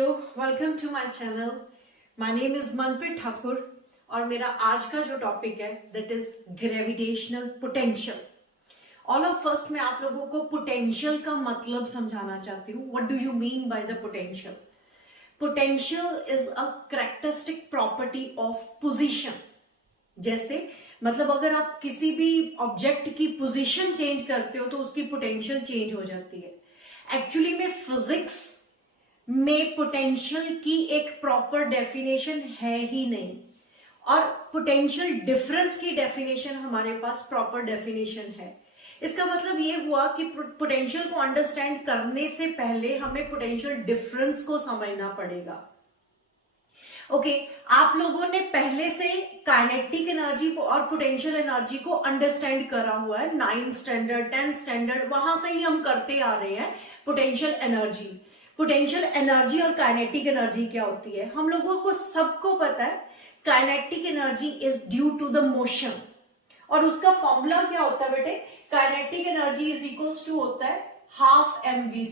बच्चों, welcome to my channel. My name is Manpreet Thakur और मेरा आज का जो टॉपिक है that is gravitational potential. All of first मैं आप लोगों को पोटेंशियल का मतलब समझाना चाहती हूँ। What do you mean by the potential? Potential is a characteristic property of position. जैसे मतलब अगर आप किसी भी ऑब्जेक्ट की पोजीशन चेंज करते हो तो उसकी पोटेंशियल चेंज हो जाती है। एक्चुअली में फिजिक्स में पोटेंशियल की एक प्रॉपर डेफिनेशन है ही नहीं, और पोटेंशियल डिफरेंस की डेफिनेशन हमारे पास प्रॉपर डेफिनेशन है। इसका मतलब ये हुआ कि पोटेंशियल को अंडरस्टैंड करने से पहले हमें पोटेंशियल डिफरेंस को समझना पड़ेगा। ओके, आप लोगों ने पहले से काइनेटिक एनर्जी को और पोटेंशियल एनर्जी को अंडरस्टैंड करा हुआ है। 9th स्टैंडर्ड 10th स्टैंडर्ड वहां से ही हम करते आ रहे हैं। पोटेंशियल एनर्जी और काइनेटिक एनर्जी क्या होती है हम लोगों को सबको पता है। Kinetic energy is due to the motion, और उसका फॉर्मूला क्या होता है बेटे? Kinetic energy is equals to होता है हाफ एम वी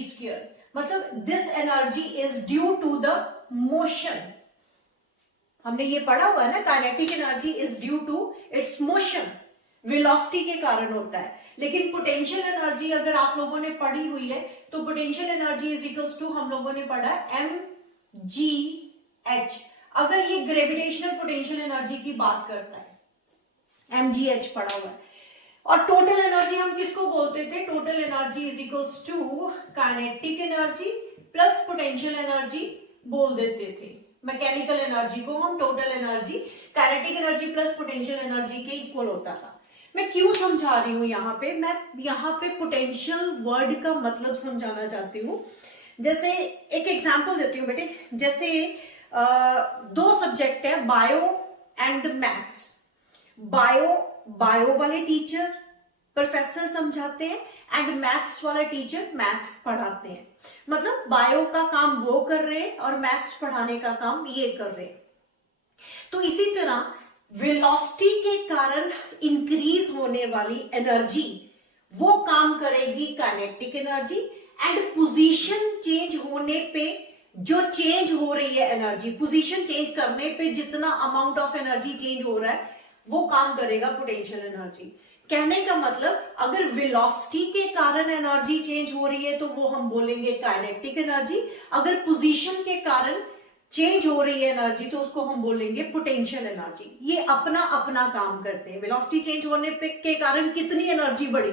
स्क्वायर। मतलब this energy is due to the motion. हमने ये पढ़ा हुआ है ना, kinetic energy is due to its motion, velocity के कारण होता है। लेकिन पोटेंशियल एनर्जी अगर आप लोगों ने पढ़ी हुई है तो potential energy is equals to हम लोगों ने पढ़ा है mgh। अगर ये ग्रेविटेशनल पोटेंशियल एनर्जी की बात करता है, mgh पढ़ा हुआ है। और टोटल एनर्जी हम किसको बोलते थे? Total energy is equals to kinetic energy plus potential energy बोल देते थे। मैकेनिकल एनर्जी को हम total energy, kinetic energy plus potential energy के इक्वल होता था। मैं क्यों समझा रही हूं यहाँ पे? मैं यहाँ पे पोटेंशियल वर्ड का मतलब समझाना चाहती हूँ। जैसे एक एग्जांपल देती हूँ बेटे। जैसे दो सब्जेक्ट है, बायो एंड मैथ्स। बायो वाले टीचर प्रोफेसर समझाते हैं एंड मैथ्स वाला टीचर मैथ्स पढ़ाते हैं। मतलब बायो का काम वो कर रहे हैं और मैथ्स पढ़ाने का काम ये कर रहे हैं। तो इसी तरह वेलोसिटी के कारण इंक्रीज होने वाली एनर्जी वो काम करेगी kinetic energy, and position change होने पे जो चेंज हो रही है एनर्जी, पोजीशन चेंज करने पे जितना अमाउंट ऑफ एनर्जी चेंज हो रहा है वो काम करेगा पोटेंशियल एनर्जी। कहने का मतलब अगर वेलोसिटी के कारण एनर्जी चेंज हो रही है तो वो हम बोलेंगे काइनेटिक एनर्जी। अगर पोजीशन के कारण चेंज हो रही है एनर्जी तो उसको हम बोलेंगे पोटेंशियल एनर्जी। ये अपना अपना काम करते हैं। वेलोसिटी चेंज होने पे के कारण कितनी एनर्जी बढ़ी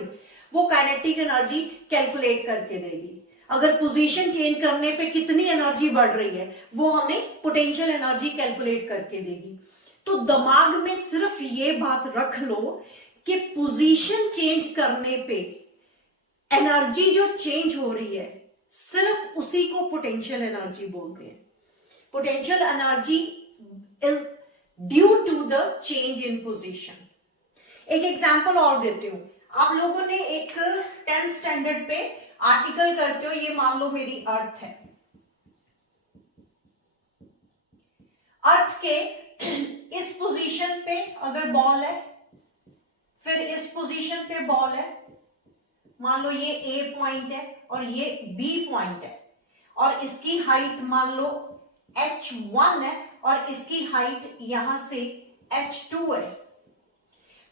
वो काइनेटिक एनर्जी कैलकुलेट करके देगी। अगर पोजीशन चेंज करने पे कितनी एनर्जी बढ़ रही है वो हमें पोटेंशियल एनर्जी कैलकुलेट करके देगी। तो दिमाग में सिर्फ ये बात रख लो कि पोजीशन चेंज करने पे एनर्जी जो चेंज हो रही है सिर्फ उसी को पोटेंशियल एनर्जी बोलते हैं। Potential energy is due to the change in position. एक एग्जांपल और देती हूं। आप लोगों ने एक 10th स्टैंडर्ड पे आर्टिकल करते हो, ये मान लो मेरी अर्थ है। अर्थ के इस पोजीशन पे अगर बॉल है, फिर इस पोजीशन पे बॉल है, मान लो ये ए पॉइंट है और ये बी पॉइंट है, और इसकी हाइट मान लो h1 है और इसकी हाइट यहां से h2 है।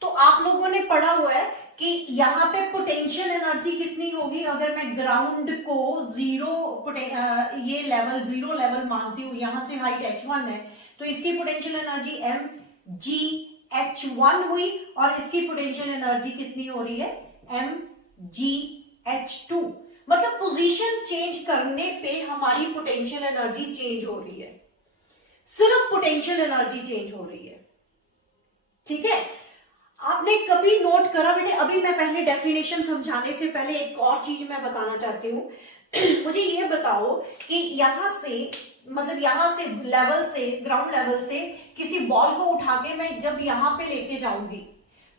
तो आप लोगों ने पढ़ा हुआ है कि यहां पे पोटेंशियल एनर्जी कितनी होगी? अगर मैं ग्राउंड को जीरो लेवल मानती हूं, यहां से हाइट h1 है तो इसकी पोटेंशियल एनर्जी mgh1 हुई, और इसकी पोटेंशियल एनर्जी कितनी हो रही है? mgh2। मतलब पोजीशन चेंज करने पे हमारी पोटेंशियल एनर्जी चेंज हो रही है, सिर्फ पोटेंशियल एनर्जी चेंज हो रही है। ठीक है, आपने कभी नोट करा बेटे? अभी मैं पहले डेफिनेशन समझाने से पहले एक और चीज मैं बताना चाहती हूँ। मुझे ये बताओ कि यहां से मतलब यहां से लेवल से, ग्राउंड लेवल से किसी बॉल को उठा के मैं जब यहां पे लेके जाऊंगी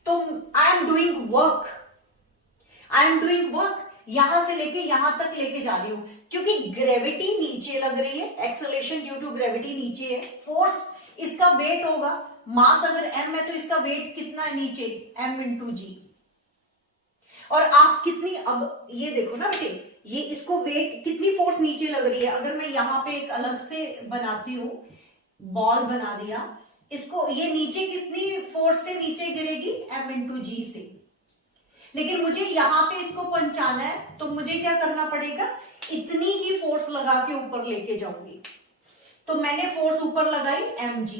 तो आई एम डूइंग वर्क। यहां से लेके यहां तक लेके जा रही हूं क्योंकि ग्रेविटी नीचे लग रही है, एक्सेलरेशन ड्यू टू ग्रेविटी नीचे है, फोर्स इसका वेट होगा, मास अगर m है तो इसका वेट कितना है नीचे? m इंटू जी। और आप कितनी, अब ये देखो ना बेटे, ये इसको वेट कितनी फोर्स नीचे लग रही है, अगर मैं यहाँ पे एक अलग से बनाती हूँ, बॉल बना दिया इसको, ये नीचे कितनी फोर्स से नीचे गिरेगी, m इंटू जी से। लेकिन मुझे यहां पे इसको पहुंचाना है तो मुझे क्या करना पड़ेगा, इतनी ही फोर्स लगा के ऊपर लेके जाऊंगी। तो मैंने फोर्स ऊपर लगाई mg,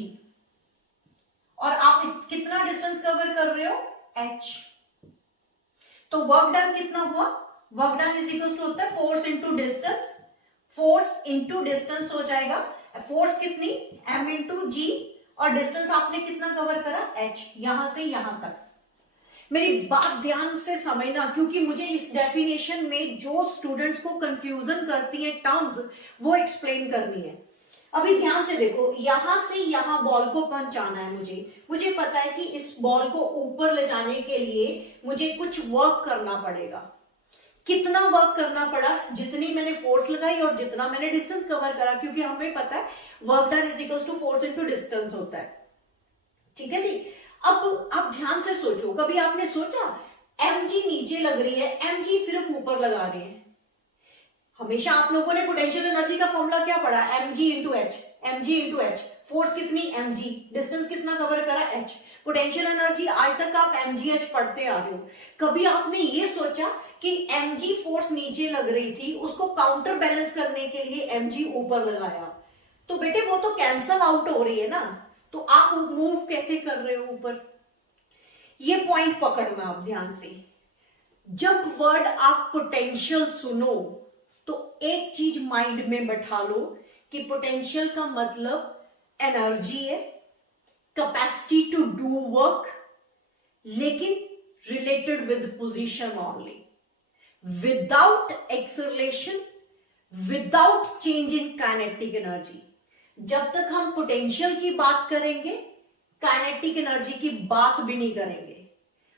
और आप कितना डिस्टेंस कवर कर रहे हो, h। तो वर्क डन कितना हुआ, work done is equal to होता है force into distance, force into distance हो जाएगा। फोर्स कितनी, m इंटू जी, और डिस्टेंस आपने कितना कवर करा, h, यहां से यहां तक। मेरी बात ध्यान से समझना, क्योंकि मुझे इस डेफिनेशन में जो स्टूडेंट्स को कंफ्यूजन करती है टर्म्स, वो एक्सप्लेन करनी है। अभी ध्यान से देखो, यहां से यहां बॉल को पहुंचाना है मुझे पता है कि इस बॉल को ऊपर ले जाने के लिए मुझे कुछ वर्क करना पड़ेगा। कितना वर्क करना पड़ा, जितनी मैंने फोर्स लगाई और जितना मैंने डिस्टेंस कवर करा, क्योंकि हमें पता है work done is equal to force into distance होता है। ठीक है जी। अब आप ध्यान से सोचो, कभी आपने सोचा mg नीचे लग रही है, mg सिर्फ ऊपर लगा रहे हैं। हमेशा आप लोगों ने पोटेंशियल एनर्जी का फॉर्मूला क्या पढ़ा, mg इंटू एच, फोर्स कितनी mg, डिस्टेंस कितना कवर करा h, पोटेंशियल एनर्जी आज तक आप mgh पढ़ते आ रहे हो। कभी आपने ये सोचा कि mg फोर्स नीचे लग रही थी, उसको काउंटर बैलेंस करने के लिए mg ऊपर लगाया, तो बेटे वो तो कैंसल आउट हो रही है ना, तो आप मूव कैसे कर रहे हो ऊपर, ये पॉइंट पकड़ना आप ध्यान से। जब वर्ड आप पोटेंशियल सुनो तो एक चीज माइंड में बैठा लो कि पोटेंशियल का मतलब एनर्जी है, कैपेसिटी टू डू वर्क, लेकिन related with position only, without acceleration, without change in kinetic energy. जब तक हम पोटेंशियल की बात करेंगे, काइनेटिक एनर्जी की बात भी नहीं करेंगे,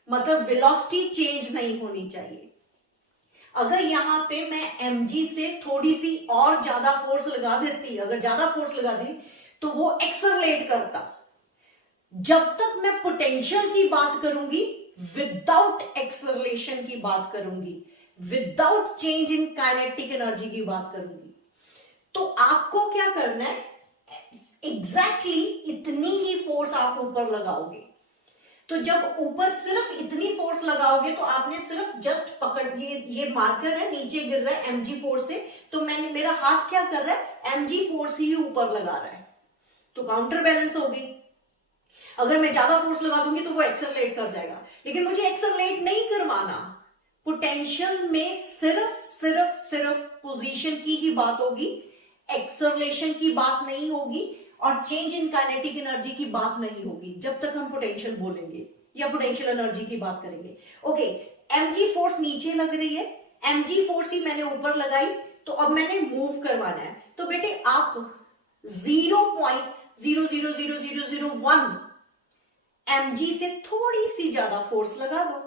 मतलब वेलोसिटी चेंज नहीं होनी चाहिए। अगर यहां पे मैं mg से थोड़ी सी और ज्यादा फोर्स लगा देती, अगर ज्यादा फोर्स लगा दी तो वो एक्सेलरेट करता। जब तक मैं पोटेंशियल की बात करूंगी, विदाउट एक्सेलरेशन की बात करूंगी, without change in kinetic energy की बात करूंगी, तो आपको क्या करना है, एग्जैक्टली इतनी ही फोर्स आप ऊपर लगाओगे। तो जब ऊपर सिर्फ इतनी फोर्स लगाओगे तो आपने सिर्फ जस्ट पकड़, ये मार्कर है, नीचे गिर रहा है mg फोर्स से, तो मेरा हाथ क्या कर रहा है, mg फोर्स ही ऊपर लगा रहा है, तो काउंटर बैलेंस होगी। अगर मैं ज्यादा फोर्स लगा दूंगी तो वो एक्सेलरेट कर जाएगा, लेकिन मुझे एक्सेलरेट नहीं करवाना। पोटेंशियल में सिर्फ पोजीशन की ही बात होगी, एक्सेलरेशन की बात नहीं होगी, और चेंज इन काइनेटिक एनर्जी की बात नहीं होगी जब तक हम पोटेंशियल बोलेंगे या पोटेंशियल एनर्जी की बात करेंगे। ओके, mg फोर्स नीचे लग रही है, mg फोर्स ही मैंने ऊपर लगाई, तो अब मैंने मूव करवाना है। तो बेटे आप 0.000001 mg से थोड़ी सी ज्यादा फोर्स लगा दो,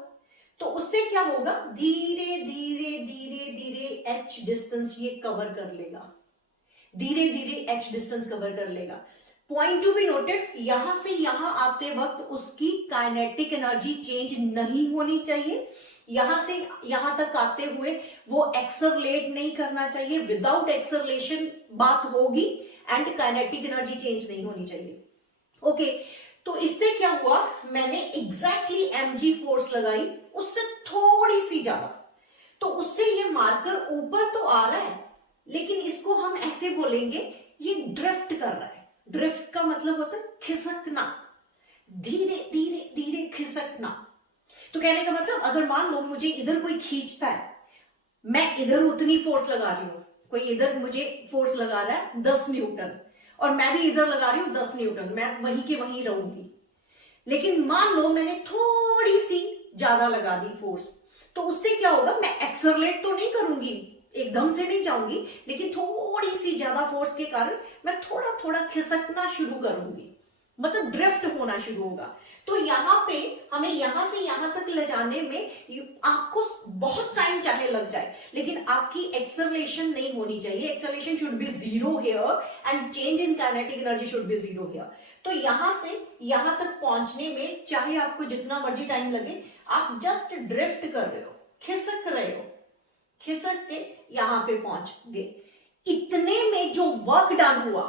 तो उससे क्या होगा, धीरे धीरे धीरे धीरे h डिस्टेंस ये कवर कर लेगा, धीरे धीरे h डिस्टेंस कवर कर लेगा। पॉइंट टू बी नोटेड, यहां से यहां आते वक्त उसकी काइनेटिक एनर्जी चेंज नहीं होनी चाहिए, यहां से यहां तक आते हुए वो एक्सेलरेट नहीं करना चाहिए, विदाउट एक्सेलरेशन बात होगी, एंड काइनेटिक एनर्जी चेंज नहीं होनी चाहिए। ओके, तो इससे क्या हुआ, मैंने एग्जैक्टली mg फोर्स लगाई, उससे थोड़ी सी ज्यादा, तो उससे ये मार्कर ऊपर तो आ रहा है, लेकिन इसको हम ऐसे बोलेंगे ये ड्रिफ्ट कर रहा है। ड्रिफ्ट का मतलब होता है खिसकना, धीरे धीरे धीरे खिसकना। तो कहने का मतलब, अगर मान लो मुझे इधर कोई खींचता है, मैं इधर उतनी फोर्स लगा रही हूं, कोई इधर मुझे फोर्स लगा रहा है 10 न्यूटन, और मैं भी इधर लगा रही हूं 10 न्यूटन, मैं वहीं के वहीं रहूंगी। लेकिन मान लो मैंने थोड़ी सी ज्यादा लगा दी फोर्स, तो उससे क्या होगा, मैं एक्सेलरेट तो नहीं करूंगी, एकदम से नहीं जाऊंगी, लेकिन थोड़ी सी ज्यादा फोर्स के कारण मैं थोड़ा थोड़ा खिसकना शुरू करूंगी, मतलब ड्रिफ्ट होना शुरू होगा। तो यहाँ पे हमें यहां से यहां तक ले जाने में आपको बहुत टाइम चाहे लग जाए, लेकिन आपकी एक्सेलरेशन नहीं होनी चाहिए। Acceleration should be zero here and change in kinetic energy should be zero here. तो यहां से यहां तक पहुंचने में चाहे आपको जितना मर्जी टाइम लगे, आप जस्ट ड्रिफ्ट कर रहे हो, खिसक रहे हो, खिसक के यहां पे पहुंच गए। इतने में जो वर्क डन हुआ,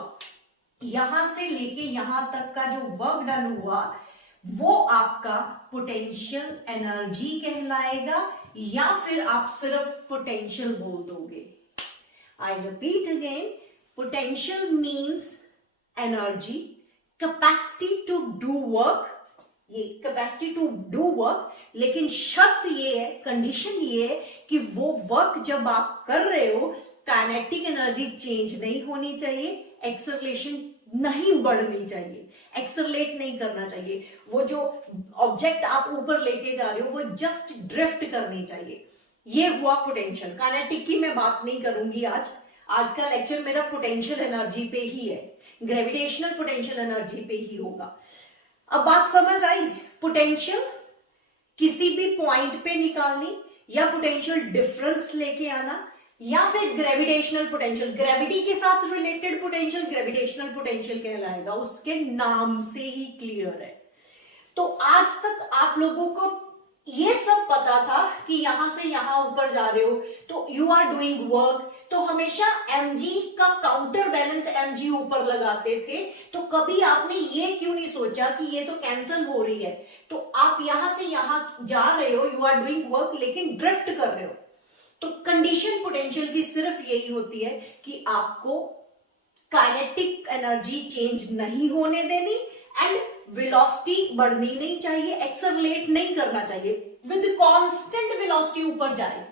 यहां से लेके यहां तक का जो वर्क डन हुआ, वो आपका पोटेंशियल एनर्जी कहलाएगा, या फिर आप सिर्फ पोटेंशियल बोल दोगे। I repeat again, potential means energy, capacity to do work, ये कैपेसिटी टू डू वर्क, लेकिन शर्त ये है, कंडीशन ये है कि वो वर्क जब आप कर रहे हो, काइनेटिक एनर्जी चेंज नहीं होनी चाहिए, एक्सेलरेशन नहीं बढ़नी चाहिए, एक्सेलरेट नहीं करना चाहिए, वो जो ऑब्जेक्ट आप ऊपर लेके जा रहे हो वो जस्ट ड्रिफ्ट करनी चाहिए। ये हुआ पोटेंशियल। काइनेटिक की मैं बात नहीं करूंगी आज का लेक्चर मेरा पोटेंशियल एनर्जी पे ही है, ग्रेविटेशनल पोटेंशियल एनर्जी पे ही होगा। अब बात समझ आई? पोटेंशियल किसी भी पॉइंट पे निकालनी, या पोटेंशियल डिफरेंस लेके आना, या फिर ग्रेविटेशनल पोटेंशियल, ग्रेविटी के साथ रिलेटेड पोटेंशियल ग्रेविटेशनल पोटेंशियल कहलाएगा, उसके नाम से ही क्लियर है। तो आज तक आप लोगों को ये सब पता था कि यहां से यहां ऊपर जा रहे हो तो यू आर डूइंग वर्क, तो हमेशा mg का काउंटर बैलेंस mg ऊपर लगाते थे। तो कभी आपने ये क्यों नहीं सोचा कि ये तो कैंसिल हो रही है, तो आप यहां से यहां जा रहे हो, यू आर डूइंग वर्क, लेकिन ड्रिफ्ट कर रहे हो। तो कंडीशन पोटेंशियल की सिर्फ यही होती है कि आपको काइनेटिक एनर्जी चेंज नहीं होने देनी, एंड वेलोसिटी बढ़नी नहीं चाहिए, एक्सेलरेट नहीं करना चाहिए, विद कांस्टेंट वेलोसिटी ऊपर जाए,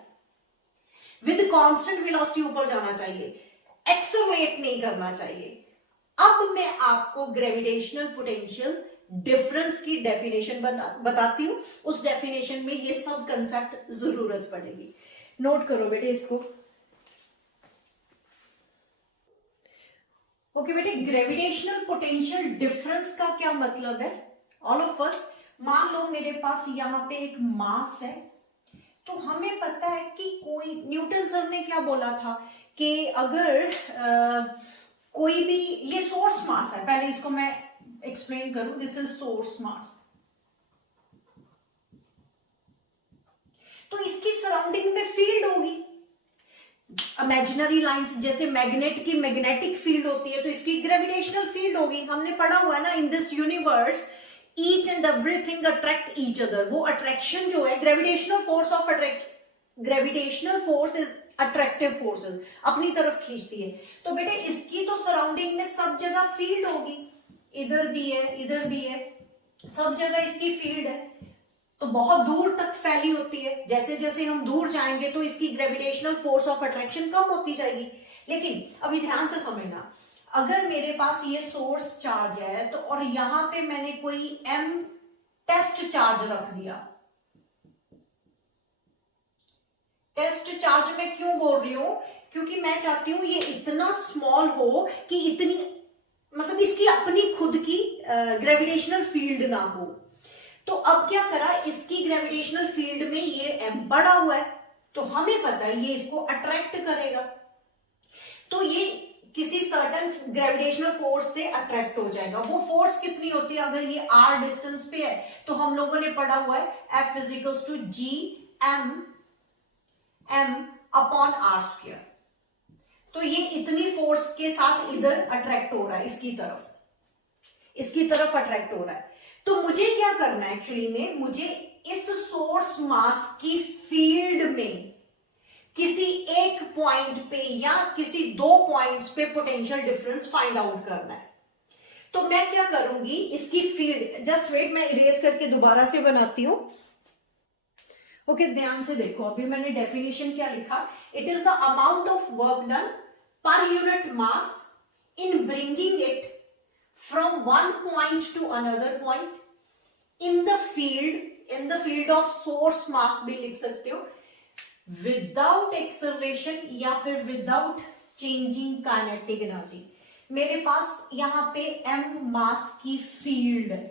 विद कांस्टेंट वेलोसिटी ऊपर जाना चाहिए, एक्सेलरेट नहीं करना चाहिए। अब मैं आपको ग्रेविटेशनल पोटेंशियल डिफरेंस की डेफिनेशन बताती हूं, उस डेफिनेशन में ये सब कंसेप्ट जरूरत पड़ेगी। नोट करो बेटे इसको। ओके बेटे, ग्रेविटेशनल पोटेंशियल डिफरेंस का क्या मतलब है? ऑल ऑफ अस, मान लो मेरे पास यहाँ पे एक मास है, तो हमें पता है कि कोई, न्यूटन सर ने क्या बोला था कि अगर कोई भी, ये सोर्स मास है, पहले इसको मैं एक्सप्लेन करूं, दिस इज सोर्स मास। तो इसकी सराउंडिंग में फील्ड होगी, इमेजिनरी लाइंस, जैसे मैग्नेट की मैग्नेटिक फील्ड होती है, तो इसकी ग्रेविटेशनल फील्ड होगी। हमने पढ़ा हुआ है ना, in this universe each and everything attract each other. वो अट्रैक्शन जो है, gravitational force of gravitational force is attractive forces, अपनी तरफ खींचती है। तो बेटे इसकी तो सराउंडिंग में सब जगह फील्ड होगी, इधर भी है, इधर भी है, सब जगह इसकी फील्ड है, तो बहुत दूर तक फैली होती है। जैसे जैसे हम दूर जाएंगे तो इसकी ग्रेविटेशनल फोर्स ऑफ अट्रैक्शन कम होती जाएगी। लेकिन अभी ध्यान से समझना, अगर मेरे पास ये सोर्स चार्ज है, तो और यहां पे मैंने कोई m टेस्ट चार्ज रख दिया। टेस्ट चार्ज मैं क्यों बोल रही हूं? क्योंकि मैं चाहती हूं ये इतना स्मॉल हो कि इतनी, मतलब इसकी अपनी खुद की ग्रेविटेशनल फील्ड ना हो। तो अब क्या करा, इसकी ग्रेविटेशनल फील्ड में ये m बड़ा हुआ है, तो हमें पता है ये इसको अट्रैक्ट करेगा, तो ये किसी सर्टेन ग्रेविटेशनल फोर्स से अट्रैक्ट हो जाएगा। वो फोर्स कितनी होती है? अगर ये r डिस्टेंस पे है, तो हम लोगों ने पढ़ा हुआ है F is to g m upon r square. तो ये इतनी फोर्स के साथ इधर अट्रैक्ट हो रहा है, इसकी तरफ अट्रैक्ट हो रहा है। तो मुझे क्या करना है एक्चुअली में, मुझे इस सोर्स मास की फील्ड में किसी एक पॉइंट पे या किसी दो पॉइंट्स पे पोटेंशियल डिफरेंस फाइंड आउट करना है। तो मैं क्या करूंगी, इसकी फील्ड, जस्ट वेट, मैं इरेज करके दोबारा से बनाती हूं। ओके, ध्यान से देखो, अभी मैंने डेफिनेशन क्या लिखा, it is the amount of work done per unit mass in bringing it from one point to another point in the field of source mass भी लिख सकते हो, without acceleration या फिर without changing kinetic energy। मेरे पास यहाँ पे m मास की फील्ड है,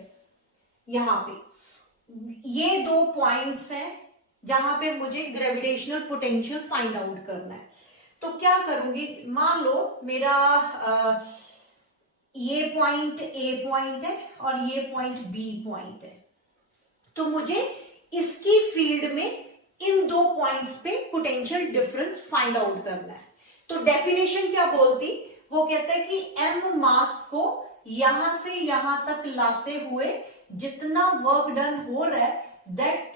यहाँ पे ये दो पॉइंट्स हैं जहां पे मुझे ग्रेविटेशनल पोटेंशियल फाइंड आउट करना है। तो क्या करूंगी, मान लो मेरा ये पॉइंट A पॉइंट है और ये पॉइंट B पॉइंट है, तो मुझे इसकी फील्ड में इन दो पॉइंट्स पे पोटेंशियल डिफरेंस फाइंड आउट करना है। तो डेफिनेशन क्या बोलती, वो कहते हैं कि m मास को यहां से यहां तक लाते हुए जितना वर्क डन हो रहा है दैट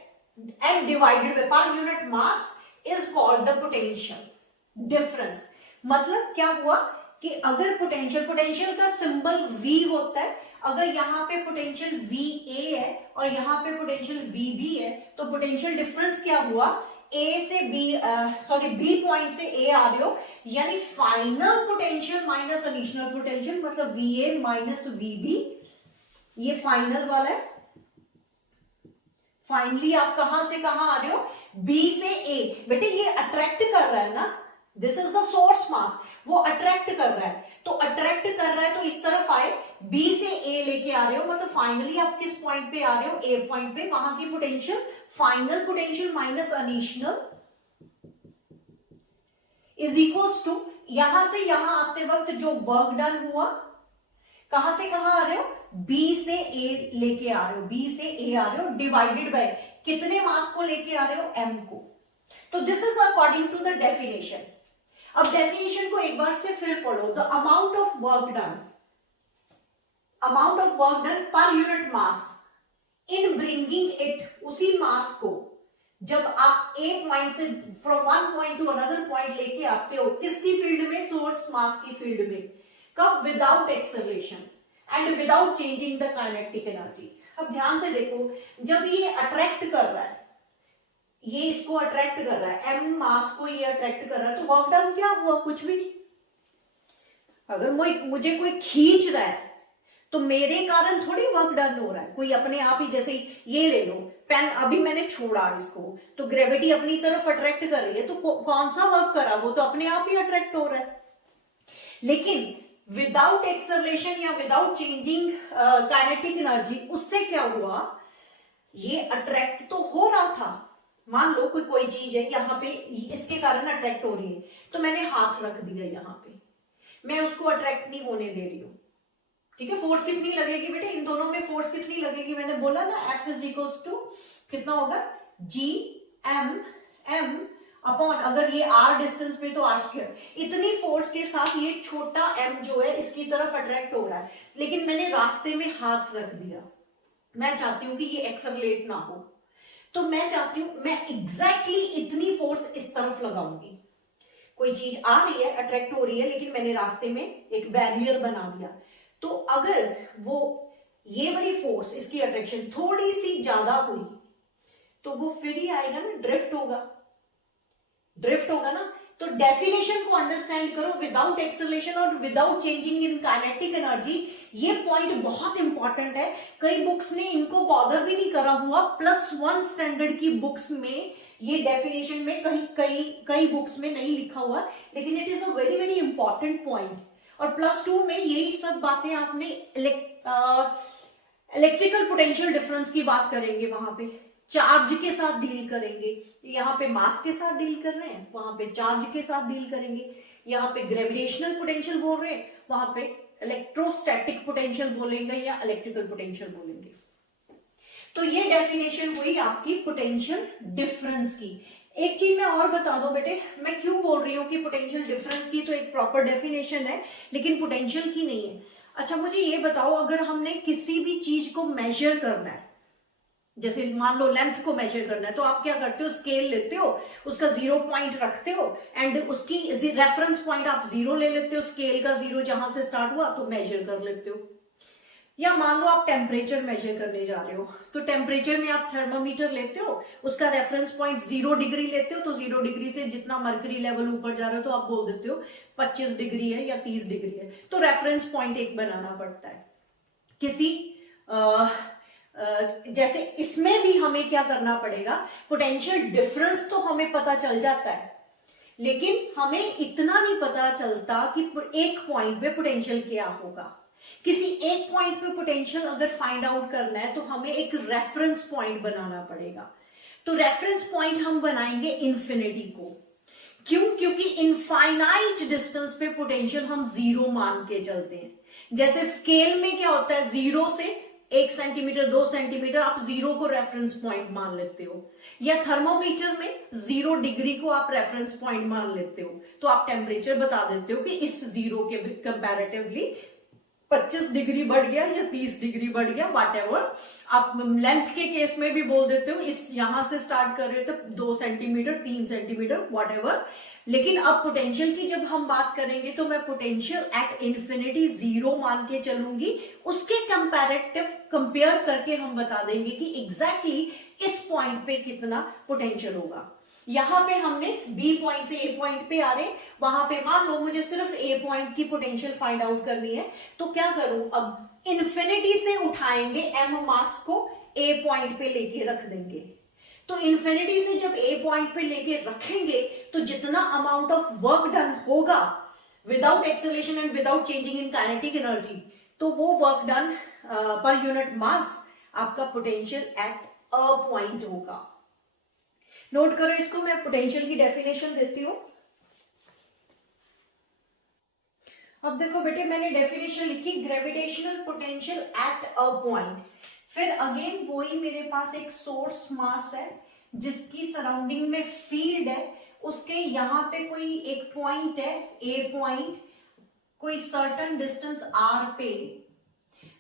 एंड डिवाइडेड बाय पर unit mass is called the potential difference. मतलब क्या हुआ कि अगर पोटेंशियल का सिंबल V होता है, अगर यहाँ पे पोटेंशियल VA है और यहाँ पे पोटेंशियल VB है, तो पोटेंशियल डिफरेंस क्या हुआ, B पॉइंट से A आ रहे हो, यानी final potential minus initial potential, मतलब VA माइनस VB, ये फाइनल वाला है। फाइनली आप कहां से कहां आ रहे हो, B से A। बेटे ये अट्रैक्ट कर रहा है ना, this is the source mass, वो अट्रैक्ट कर रहा है, तो अट्रैक्ट कर रहा है तो इस तरफ आए, B से A लेके आ रहे हो, मतलब फाइनली आप किस पॉइंट पे आ रहे हो, A पॉइंट पे। वहां की potential final potential minus initial is equals to, यहां से यहां आते वक्त जो वर्क डन हुआ, कहां से कहां आ रहे हो, B से A लेके आ रहे हो, B से A आ रहे हो, डिवाइडेड बाय कितने मास को लेके आ रहे हो, M को। तो this is according to the definition. अब डेफिनेशन को एक बार से फिर पढ़ो, the amount of work done per unit mass in bringing it, उसी मास को जब आप ए पॉइंट से from one point to another point लेके आते हो, किसकी फील्ड में, सोर्स मास की फील्ड में, कब, without acceleration and without changing the kinetic energy. अब ध्यान से देखो, जब ये अट्रैक्ट कर रहा है, ये इसको अट्रैक्ट कर रहा है, m मास को ये अट्रैक्ट कर रहा है, तो वर्क डन क्या हुआ, कुछ भी नहीं। अगर मुझे कोई खींच रहा है तो मेरे कारण थोड़ी वर्क डन हो रहा है, कोई अपने आप ही, जैसे ये ले लो पेन, अभी मैंने छोड़ा इसको तो ग्रेविटी अपनी तरफ अट्रैक्ट कर रही है, तो कौन सा वर्क करा, वो तो अपने आप ही अट्रैक्ट हो रहा है। लेकिन विदाउट एक्सेलरेशन या विदाउट चेंजिंग काइनेटिक एनर्जी, उससे क्या हुआ, ये अट्रैक्ट तो हो रहा था। मान लो कोई चीज है यहाँ पे, इसके कारण अट्रैक्ट हो रही है, तो मैंने हाथ रख दिया यहाँ पे, मैं उसको अट्रैक्ट नहीं होने दे रही हूँ, ठीक है। फोर्स कितनी लगेगी बेटे, इन दोनों में फोर्स कितनी लगेगी, मैंने बोला ना, F इज इक्वल्स टू कितना होगा, GM अपॉन, अगर ये R डिस्टेंस पे तो R स्क्वायर। इतनी फोर्स के साथ ये छोटा m जो है इसकी तरफ अट्रैक्ट हो रहा है, लेकिन मैंने रास्ते में हाथ रख दिया। मैं चाहती हूं कि ये एक्सेलरेट ना हो, तो मैं चाहती हूं मैं एग्जैक्टली इतनी फोर्स इस तरफ लगाऊंगी। कोई चीज आ रही है, अट्रैक्ट हो रही है, लेकिन मैंने रास्ते में एक बैरियर बना दिया, तो अगर वो ये वाली फोर्स, इसकी अट्रैक्शन थोड़ी सी ज्यादा हुई, तो वो फिर ही आएगा ना, ड्रिफ्ट होगा ना। तो डेफिनेशन को अंडरस्टैंड करो, विदाउट एक्सेलरेशन और without changing in kinetic energy. ये पॉइंट बहुत इंपॉर्टेंट है, कई बुक्स ने इनको बॉदर भी नहीं करा हुआ। +1 स्टैंडर्ड की बुक्स में ये डेफिनेशन में कई बुक्स में नहीं लिखा हुआ, लेकिन it is a very very important point. और +2 में यही सब बातें आपने इलेक्ट्रिकल पोटेंशियल डिफरेंस की बात करेंगे, वहां पे चार्ज के साथ डील करेंगे। यहाँ पे मास के साथ डील कर रहे हैं, वहां पे चार्ज के साथ डील करेंगे। यहाँ पे ग्रेविटेशनल पोटेंशियल बोल रहे हैं, वहां पे इलेक्ट्रोस्टैटिक पोटेंशियल बोलेंगे या इलेक्ट्रिकल पोटेंशियल बोलेंगे। तो ये डेफिनेशन हुई आपकी पोटेंशियल डिफरेंस की। एक चीज मैं और बता दो बेटे, मैं क्यों बोल रही हूँ कि पोटेंशियल डिफरेंस की तो एक प्रॉपर डेफिनेशन है, लेकिन पोटेंशियल की नहीं है। अच्छा मुझे ये बताओ, अगर हमने किसी भी चीज को मेजर करना है, जैसे मान लो लेंथ को मेजर करना है, तो आप क्या करते हो, स्केल लेते हो, उसका 0 पॉइंट रखते हो एंड उसकी रेफरेंस पॉइंट आप 0 ले लेते हो, स्केल का 0 जहां से स्टार्ट हुआ तो मेजर कर लेते हो। या मान लो आप टेम्परेचर मेजर करने जा रहे हो, तो टेम्परेचर में आप थर्मामीटर लेते हो, उसका रेफरेंस पॉइंट 0 डिग्री लेते हो, तो 0 डिग्री से जितना मर्करी लेवल ऊपर जा रहे हो तो आप बोल देते हो 25 डिग्री है या 30 डिग्री है, तो रेफरेंस पॉइंट एक बनाना पड़ता है। किसी जैसे इसमें भी हमें क्या करना पड़ेगा, पोटेंशियल डिफरेंस तो हमें पता चल जाता है, लेकिन हमें इतना नहीं पता चलता कि एक पॉइंट पे पोटेंशियल क्या होगा। किसी एक पॉइंट पे पोटेंशियल अगर फाइंड आउट करना है तो हमें एक रेफरेंस पॉइंट बनाना पड़ेगा। तो रेफरेंस पॉइंट हम बनाएंगे इन्फिनिटी को। क्यों? क्योंकि इनफाइनाइट डिस्टेंस पे पोटेंशियल हम 0 मान के चलते हैं। जैसे स्केल में क्या होता है, 0 से 1 सेंटीमीटर 2 सेंटीमीटर आप 0 को रेफरेंस पॉइंट मान लेते हो, या थर्मोमीटर में 0 डिग्री को आप रेफरेंस पॉइंट मान लेते हो, तो आप टेम्परेचर बता देते हो कि इस 0 के कंपैरेटिवली 25 डिग्री बढ़ गया या 30 डिग्री बढ़ गया, व्हाटएवर। आप लेंथ के केस में भी बोल देते हो, इस यहां से स्टार्ट कर रहे हो तो 2 सेंटीमीटर 3 सेंटीमीटर व्हाटएवर। लेकिन अब पोटेंशियल की जब हम बात करेंगे तो मैं पोटेंशियल एट इंफिनिटी 0 मान के चलूंगी, उसके कंपैरेटिव कंपेयर करके हम बता देंगे कि एग्जैक्टली इस पॉइंट पे कितना पोटेंशियल होगा। यहां पे हमने बी पॉइंट से ए पॉइंट पे आ रहे, वहां पे मान लो मुझे सिर्फ ए पॉइंट की पोटेंशियल फाइंड आउट करनी है, तो क्या करूं, अब इन्फिनिटी से उठाएंगे एम मास को ए पॉइंट पे लेके रख देंगे। तो इन्फिनिटी से जब ए पॉइंट पे लेके रखेंगे तो जितना अमाउंट ऑफ वर्क डन होगा without acceleration and without changing in kinetic energy, तो वो वर्क डन पर यूनिट मास आपका पोटेंशियल एट अ पॉइंट होगा। नोट करो इसको, मैं पोटेंशियल की डेफिनेशन देती हूं। अब देखो बेटे, मैंने डेफिनेशन लिखी gravitational potential at a point. फिर अगेन वही मेरे पास एक सोर्स मास है जिसकी सराउंडिंग में फील्ड है, उसके यहां पे कोई एक पॉइंट है ए पॉइंट, कोई सर्टेन डिस्टेंस आर पे,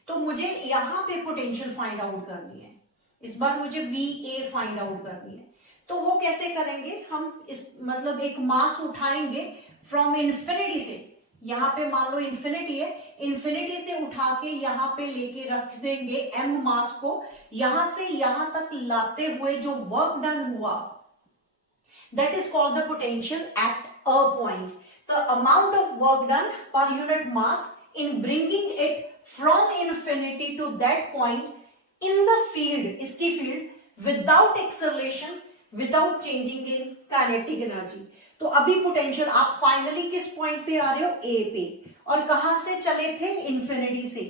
तो मुझे यहां पे पोटेंशियल फाइंड आउट करनी है। इस बार मुझे वी ए फाइंड आउट करनी है। तो वो कैसे करेंगे, हम इस मतलब एक मास उठाएंगे फ्रॉम इन्फिनिटी से, यहां पे मान लो इन्फिनिटी है, इन्फिनिटी से उठा के यहां पे लेके रख देंगे एम मास को, यहां से यहां तक लाते हुए जो वर्क डन हुआ that is called the potential at a point. The amount of work done per unit mass in bringing it from infinity to that point in the field, इसकी field without acceleration without changing in kinetic energy. तो अभी potential आप finally किस point पे आ रहे हो, ए पे, और कहां से चले थे, इन्फिनिटी से,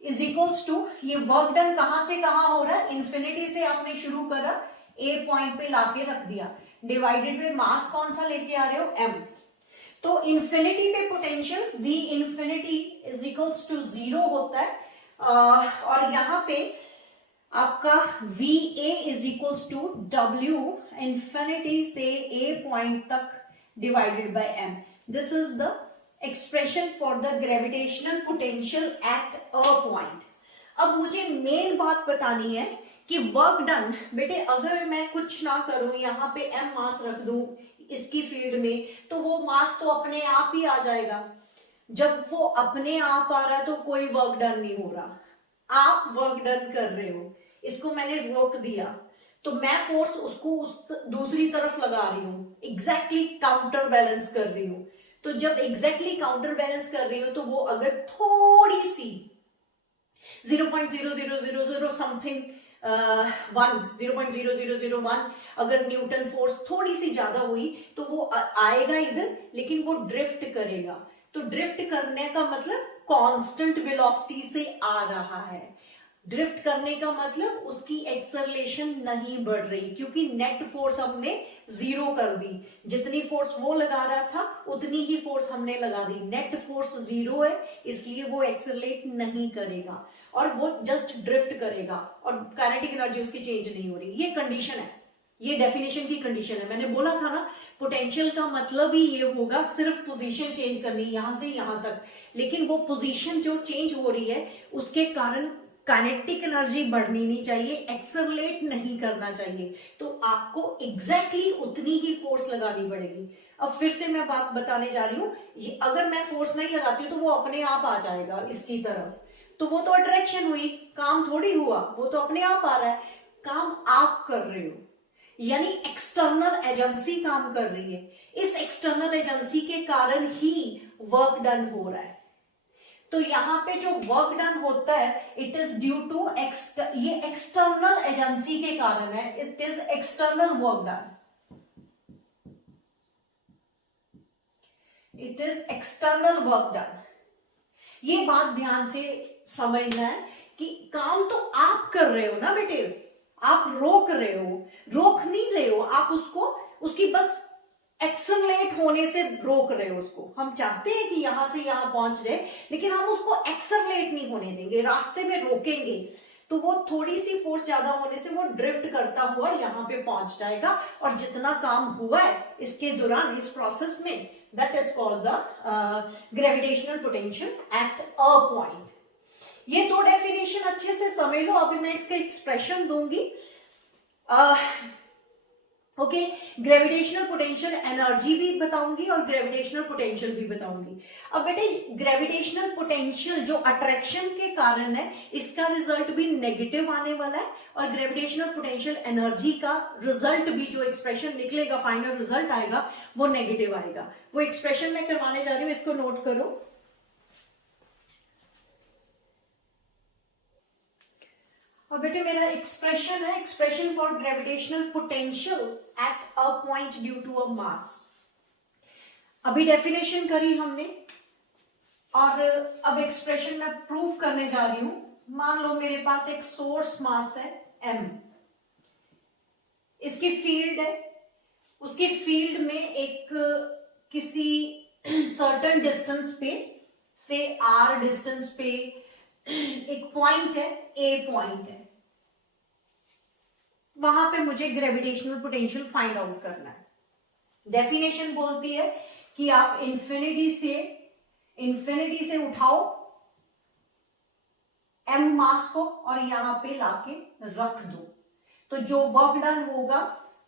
इज इक्वल्स टू ये वर्क डन कहां से कहां हो रहा है, इन्फिनिटी से आपने शुरू करा, ए पॉइंट पे लाके रख दिया, डिवाइडेड बाय मास कौन सा लेके आ रहे हो, एम। तो इन्फिनिटी पे potential v infinity is equals to 0 होता है, और यहां पे आपका v a is equals to डब्ल्यू इंफिनिटी से ए पॉइंट तक divided by m. This is the expression for the gravitational potential at a point. अब मुझे मेन बात बतानी है कि वर्क डन, बेटे अगर मैं कुछ ना करूं, यहां पे एम मास रख दूं इसकी फील्ड में, तो वो मास तो अपने आप ही आ जाएगा। जब वो अपने आप आ रहा है तो कोई वर्क डन नहीं हो रहा, आप वर्क डन कर रहे हो, इसको मैंने रोक दिया तो मैं फोर्स उसको उस दूसरी तरफ लगा रही हूं, एग्जैक्टली काउंटर बैलेंस कर रही हूं। तो जब एग्जैक्टली काउंटर बैलेंस कर रही हूं तो वो अगर थोड़ी सी 0.0000 समथिंग 0.0001 अगर न्यूटन फोर्स थोड़ी सी ज्यादा हुई तो वो आएगा इधर, लेकिन वो ड्रिफ्ट करेगा। तो ड्रिफ्ट करने का मतलब कांस्टेंट वेलोसिटी से आ रहा है, ड्रिफ्ट करने का मतलब उसकी एक्सेलरेशन नहीं बढ़ रही, क्योंकि नेट फोर्स हमने 0 कर दी, जितनी फोर्स वो लगा रहा था उतनी ही फोर्स हमने लगा दी, नेट फोर्स 0 है, इसलिए वो एक्सेलरेट नहीं करेगा और वो जस्ट ड्रिफ्ट करेगा और काइनेटिक एनर्जी उसकी चेंज नहीं हो रही। ये कंडीशन है, ये डेफिनेशन की कंडीशन है। मैंने बोला था ना पोटेंशियल का मतलब ही ये होगा सिर्फ पोजीशन चेंज करनी, यहां से यहां तक, लेकिन वो पोजीशन जो चेंज हो रही है उसके कारण काइनेटिक एनर्जी बढ़नी नहीं चाहिए, एक्सेलरेट नहीं करना चाहिए, तो आपको एग्जैक्टली उतनी ही फोर्स लगानी पड़ेगी। अब फिर से मैं बात बताने जा रही हूं, ये अगर मैं फोर्स नहीं लगाती हूं तो वो अपने आप आ जाएगा इसकी तरफ, तो वो तो अट्रैक्शन हुई, काम थोड़ी हुआ, वो तो अपने आप आ रहा है। काम आप कर रहे हो, यानी एक्सटर्नल एजेंसी काम कर रही है, इस एक्सटर्नल एजेंसी के कारण ही वर्क डन हो रहा है। तो यहां पे जो वर्क डन होता है इट इज ड्यू टू ये एक्सटर्नल एजेंसी के कारण है, it is external work done, it is external work done. ये बात ध्यान से समझना है कि काम तो आप कर रहे हो ना बेटे, आप रोक रहे हो, रोक नहीं रहे हो आप उसको, उसकी बस एक्सलरेट होने से रोक रहे हो उसको। हम चाहते हैं कि यहां से यहां पहुंच जाए, लेकिन हम उसको एक्सलरेट नहीं होने देंगे, रास्ते में रोकेंगे, तो वो थोड़ी सी फोर्स ज्यादा होने से वो ड्रिफ्ट करता हुआ यहाँ पे पहुंच जाएगा। और जितना काम हुआ है इसके दौरान, इस प्रोसेस में, that is called the gravitational potential at a point. ये दो डेफिनेशन अच्छे से समझ लो। अभी मैं इसके एक्सप्रेशन दूंगी। ओके, ग्रेविटेशनल पोटेंशियल एनर्जी भी बताऊंगी और ग्रेविटेशनल पोटेंशियल भी बताऊंगी। अब बेटे, ग्रेविटेशनल पोटेंशियल जो अट्रैक्शन के कारण है, इसका रिजल्ट भी नेगेटिव आने वाला है, और ग्रेविटेशनल पोटेंशियल एनर्जी का रिजल्ट भी, जो एक्सप्रेशन निकलेगा, फाइनल रिजल्ट आएगा, वो नेगेटिव आएगा। वो एक्सप्रेशन मैं करवाने जा रही हूं, इसको नोट करो। और बेटे मेरा एक्सप्रेशन है, expression for gravitational potential at a point due to a mass. अभी डेफिनेशन करी हमने, और अब एक्सप्रेशन मैं प्रूव करने जा रही हूं। मान लो मेरे पास एक सोर्स मास है m, इसकी फील्ड है, उसकी फील्ड में एक किसी सर्टेन डिस्टेंस पे, से r डिस्टेंस पे एक पॉइंट है, a पॉइंट है, वहां पे मुझे ग्रेविटेशनल पोटेंशियल फाइंड आउट करना है। डेफिनेशन बोलती है कि आप इंफिनिटी से उठाओ m मास को और यहां पे लाके रख दो, तो जो वर्क डन होगा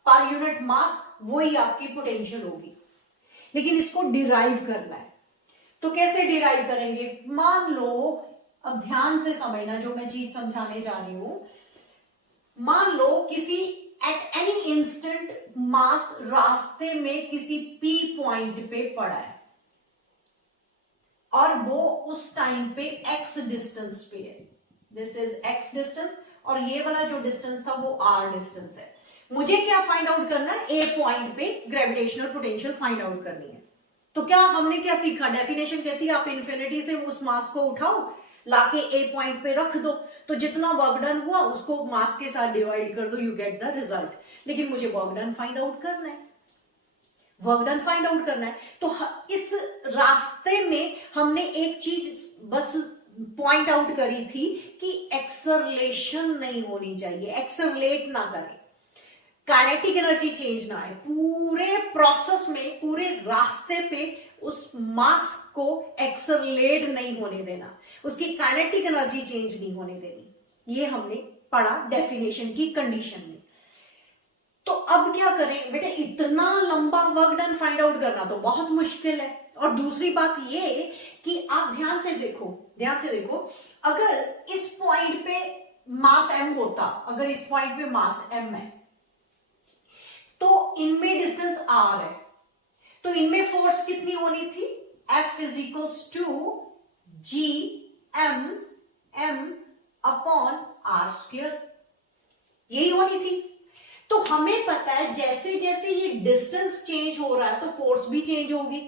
पर यूनिट मास, वही आपकी पोटेंशियल होगी। लेकिन इसको डिराइव करना है, तो कैसे डिराइव करेंगे? मान लो, अब ध्यान से समझना जो मैं चीज समझाने जा रही हूं। मान लो किसी एट एनी इंस्टेंट मास रास्ते में किसी P पॉइंट पे पड़ा है, और वो उस टाइम पे x डिस्टेंस पे है। दिस इज x डिस्टेंस, और ये वाला जो डिस्टेंस था वो r डिस्टेंस है। मुझे क्या फाइंड आउट करना है? A पॉइंट पे ग्रेविटेशनल पोटेंशियल फाइंड आउट करनी है। तो क्या हमने क्या सीखा? डेफिनेशन कहती है आप इन्फिनिटी से उस मास को उठाओ, लाके ए पॉइंट पे रख दो, तो जितना वर्क डन हुआ उसको मास के साथ डिवाइड कर दो, यू गेट द रिजल्ट। लेकिन मुझे वर्क डन फाइंड आउट करना है, वर्क डन फाइंड आउट करना है। तो इस रास्ते में हमने एक चीज बस पॉइंट आउट करी थी कि एक्सलरेशन नहीं होनी चाहिए, एक्सलरेट ना करें, काइनेटिक एनर्जी चेंज ना है। पूरे प्रोसेस में, पूरे रास्ते पे उस मास को एक्सलरेट नहीं होने देना, उसकी काइनेटिक एनर्जी चेंज नहीं होने देनी। ये हमने पढ़ा डेफिनेशन की कंडीशन में। तो अब क्या करें बेटे? इतना लंबा वर्क डन फाइंड आउट करना तो बहुत मुश्किल है। और दूसरी बात ये कि आप ध्यान से देखो, अगर इस पॉइंट पे मास m होता, अगर इस पॉइंट पे मास m है, तो इनमें डिस्टेंस r है, तो इनमें फोर्स कितनी होनी थी? F is equals to g m upon r square, यही होनी थी। तो हमें पता है जैसे जैसे ये डिस्टेंस चेंज हो रहा है तो फोर्स भी चेंज होगी।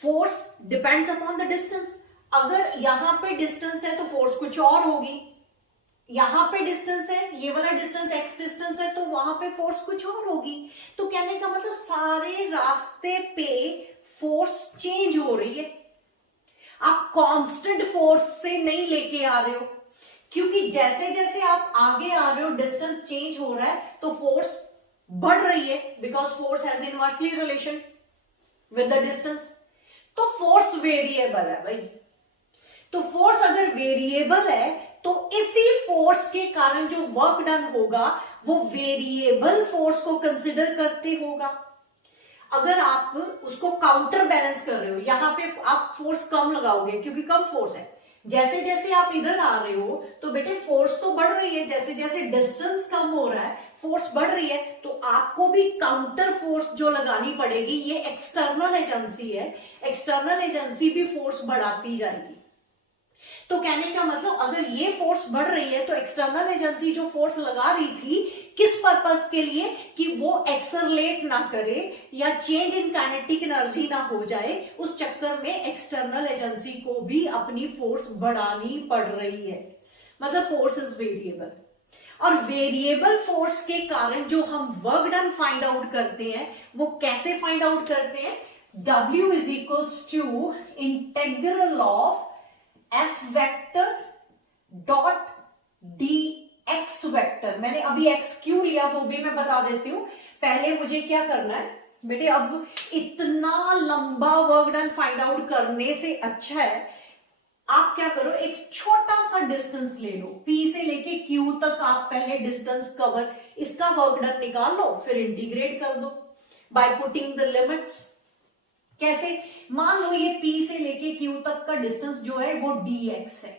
Force depends upon the distance. अगर यहां पे डिस्टेंस है तो फोर्स कुछ और होगी, यहां पे डिस्टेंस है, ये वाला डिस्टेंस x डिस्टेंस है, तो वहां पे फोर्स कुछ और होगी। तो कहने का मतलब सारे रास्ते पे फोर्स चेंज हो रही है। आप कांस्टेंट फोर्स से नहीं लेके आ रहे हो, क्योंकि जैसे जैसे आप आगे आ रहे हो डिस्टेंस चेंज हो रहा है तो फोर्स बढ़ रही है, because force has inversely relation with the distance. तो फोर्स वेरिएबल है भाई। तो फोर्स अगर वेरिएबल है तो इसी फोर्स के कारण जो वर्क डन होगा वो वेरिएबल फोर्स को कंसिडर करते होगा। अगर आप उसको काउंटर बैलेंस कर रहे हो, यहां पे आप फोर्स कम लगाओगे क्योंकि कम फोर्स है, जैसे जैसे आप इधर आ रहे हो तो बेटे फोर्स तो बढ़ रही है, जैसे जैसे डिस्टेंस कम हो रहा है फोर्स बढ़ रही है, तो आपको भी काउंटर फोर्स जो लगानी पड़ेगी। ये एक्सटर्नल एजेंसी है, एक्सटर्नल एजेंसी भी फोर्स बढ़ाती जाएगी। तो कहने का मतलब अगर ये फोर्स बढ़ रही है तो एक्सटर्नल एजेंसी जो फोर्स लगा रही थी किस पर्पस के लिए? कि वो एक्सलरेट ना करे या चेंज इन काइनेटिक एनर्जी ना हो जाए, उस चक्कर में एक्सटर्नल एजेंसी को भी अपनी फोर्स बढ़ानी पड़ रही है। मतलब फोर्स इज वेरिएबल। और वेरिएबल फोर्स के कारण जो हम वर्क डन फाइंड आउट करते हैं वो कैसे फाइंड आउट करते हैं? W is equals to integral of F vector dot d x vector. मैंने अभी एक्स क्यों लिया वो भी मैं बता देती हूं। पहले मुझे क्या करना है बेटे, अब इतना लंबा वर्क डन फाइंड आउट करने से अच्छा है आप क्या करो, एक छोटा सा डिस्टेंस ले लो, P से लेके Q तक आप पहले डिस्टेंस कवर, इसका वर्क डन निकाल लो, फिर इंटीग्रेट कर दो बाय पुटिंग द लिमिट्स। कैसे? मान लो ये P से लेके Q तक का डिस्टेंस जो है वो dx है,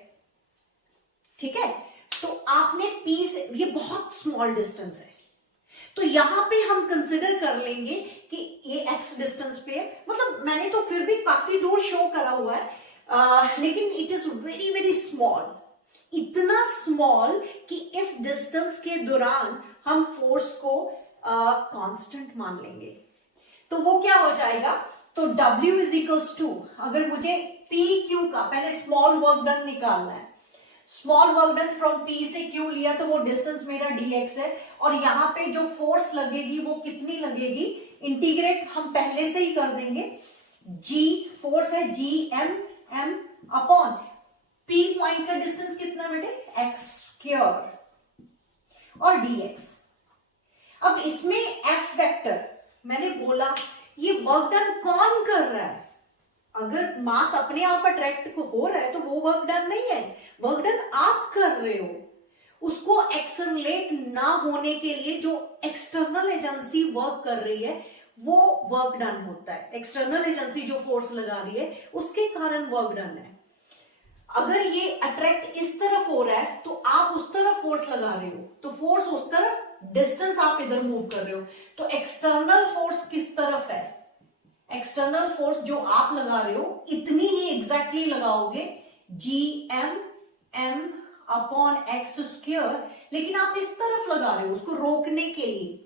ठीक है? तो आपने P से, ये बहुत स्मॉल डिस्टेंस है, तो यहां पे हम कंसिडर कर लेंगे कि ये x डिस्टेंस पे है, मतलब मैंने तो फिर भी काफी दूर शो करा हुआ है, लेकिन it is very very small, इतना स्मॉल कि इस डिस्टेंस के दौरान हम फोर्स को कांस्टेंट मान लेंगे। तो वो क्या हो जाएगा, तो W इज इक्वल्स टू, अगर मुझे PQ का पहले स्मॉल वर्क डन निकालना है, small work done from P से Q लिया तो वो डिस्टेंस मेरा dx है, और यहां पे जो फोर्स लगेगी वो कितनी लगेगी, इंटीग्रेट हम पहले से ही कर देंगे, G फोर्स है GM M upon P point का डिस्टेंस कितना बेटे, x स्क्वायर और dx। अब इसमें F वेक्टर मैंने बोला ये वर्क डन कौन कर रहा है, अगर मास अपने आप अट्रैक्ट हो रहा है तो वो वर्क डन नहीं है, वर्क डन आप कर रहे हो, उसको एक्सलरेट ना होने के लिए जो एक्सटर्नल एजेंसी वर्क कर रही है वो वर्क डन होता है, एक्सटर्नल एजेंसी जो फोर्स लगा रही है उसके कारण वर्क डन है। अगर ये अट्रैक्ट इस तरफ हो रहा है तो आप उस तरफ फोर्स लगा रहे हो, तो फोर्स उस तरफ, डिस्टेंस आप इधर मूव कर रहे हो, तो एक्सटर्नल फोर्स किस तरफ है, एक्सटर्नल फोर्स जो आप लगा रहे हो इतनी ही एग्जैक्टली लगाओगे, GM M upon x square, लेकिन आप इस तरफ लगा रहे हो उसको रोकने के लिए,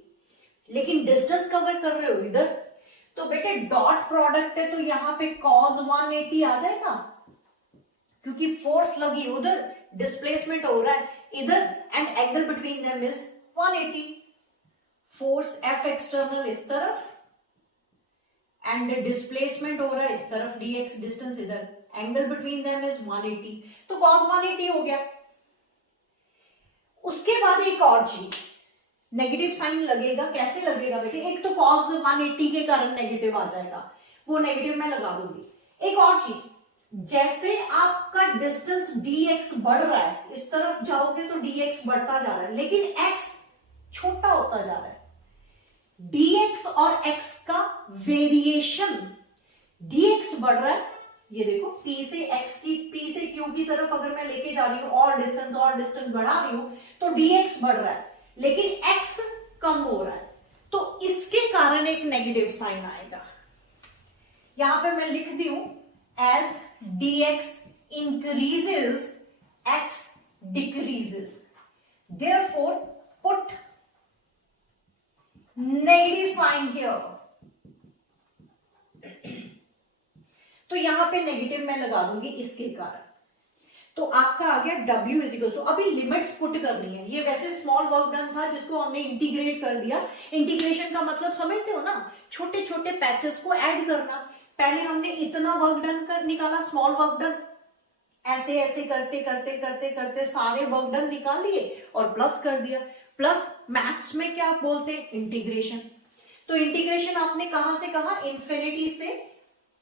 लेकिन डिस्टेंस कवर कर रहे हो इधर, तो बेटे डॉट प्रोडक्ट है तो यहां पे cos 180 आ जाएगा, क्योंकि फोर्स लगी उधर, डिस्प्लेसमेंट हो रहा है इधर, and angle between them is 180, force F external इस तरफ एंड डिस्प्लेसमेंट हो रहा है इस तरफ, dx डिस्टेंस इधर, एंगल बिटवीन देम इज 180, तो cos 180 हो गया। उसके बाद एक और चीज, नेगेटिव साइन लगेगा, कैसे लगेगा बेटे, एक तो cos 180 के कारण नेगेटिव आ जाएगा, वो नेगेटिव मैं लगा दूंगी। एक और चीज, जैसे आपका डिस्टेंस dx बढ़ रहा है, इस तरफ जाओगे तो dx बढ़ता जा रहा है, लेकिन x छोटा होता जा रहा है, dx और x का वेरिएशन, dx बढ़ रहा है, ये देखो P से x की, P से Q की तरफ अगर मैं लेके जा रही हूं और डिस्टेंस बढ़ा रही हूं तो dx बढ़ रहा है, लेकिन x कम हो रहा है, तो इसके कारण एक नेगेटिव साइन आएगा। यहां पे मैं लिख दी हूं as dx increases x decreases, therefore put negative sign here। तो यहां पे नेगेटिव मैं लगा दूंगी इसके कारण, तो आपका आ गया W इज इक्वल टू, अभी लिमिट्स पुट करनी है, ये वैसे स्मॉल वर्क डन था जिसको हमने इंटीग्रेट कर दिया, इंटीग्रेशन का मतलब समझते हो ना, छोटे छोटे पैचेस को ऐड करना, पहले हमने इतना वर्क डन कर निकाला, स्मॉल वर्क डन, ऐसे ऐसे करते करते करते करते सारे वर्क डन निकाल लिए और प्लस कर दिया, प्लस मैथ्स में क्या बोलते हैं, इंटीग्रेशन। तो इंटीग्रेशन आपने कहां से कहा, इंफिनिटी से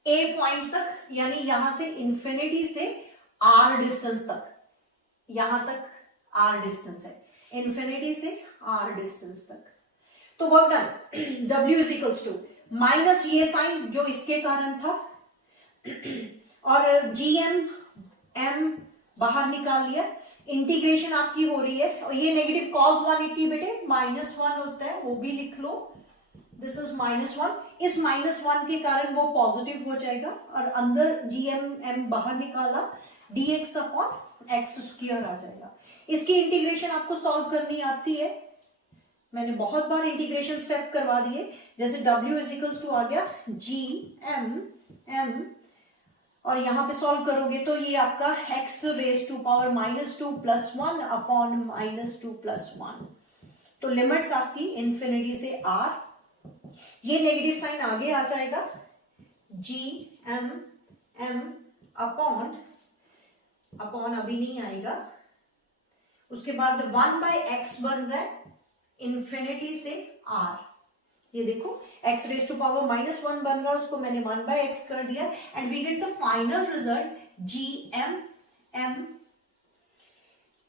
A पॉइंट तक, यानी यहां से इंफिनिटी से R डिस्टेंस तक, यहां तक R डिस्टेंस है, इंफिनिटी से R डिस्टेंस तक, तो work done W is equals to minus ये साइन जो इसके कारण था, और GM M बाहर निकाल लिया, इंटीग्रेशन आपकी हो रही है, और ये नेगेटिव cos 180 बेटे -1 होता है, वो भी लिख लो, दिस इज -1, इस -1 के कारण वो पॉजिटिव हो जाएगा, और अंदर GM M बाहर निकाला, dx अपॉन एक्स स्क्वायर आ जाएगा। इसकी इंटीग्रेशन आपको सॉल्व करनी आती है, मैंने बहुत बार इंटीग्रेशन स्टेप करवा दिए, जैसे W इज इक्वल्स टू आ गया GM M और यहां पे सॉल्व करोगे तो ये आपका x raise to power -2 + 1 upon -2 + 1। तो लिमिट्स आपकी इन्फिनिटी से r, ये नेगेटिव साइन आगे आ जाएगा, m अपॉन अभी नहीं आएगा, उसके बाद 1/x बन रहा है इन्फिनिटी से r। ये देखो x रेज टू पावर -1 बन रहा है, उसको मैंने 1/x कर दिया, and we get the final result gm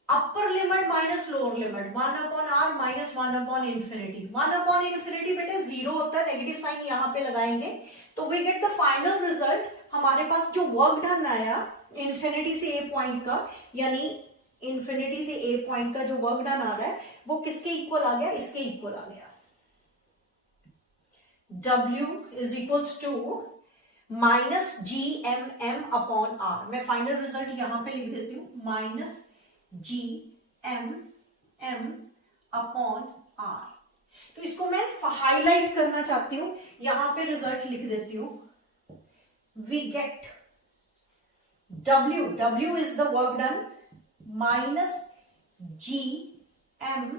upper limit minus lower limit 1/r minus 1/इन्फिनिटी। 1/इन्फिनिटी बेटे 0 होता है, नेगेटिव साइन यहां पे लगाएंगे, तो we get the final result. हमारे पास जो वर्क डन आया इन्फिनिटी से a पॉइंट का, यानी इन्फिनिटी से a पॉइंट का जो वर्क डन आ रहा है वो किसके इक्वल आ गया, इसके इक्वल आ गया। W is equals to -gmm upon r। मैं फाइनल रिजल्ट यहां पे लिख देती हूं, -gmm अपॉन r। तो इसको मैं हाईलाइट करना चाहती हूं, यहां पे रिजल्ट लिख देती हूं, we get W is the work done -gmm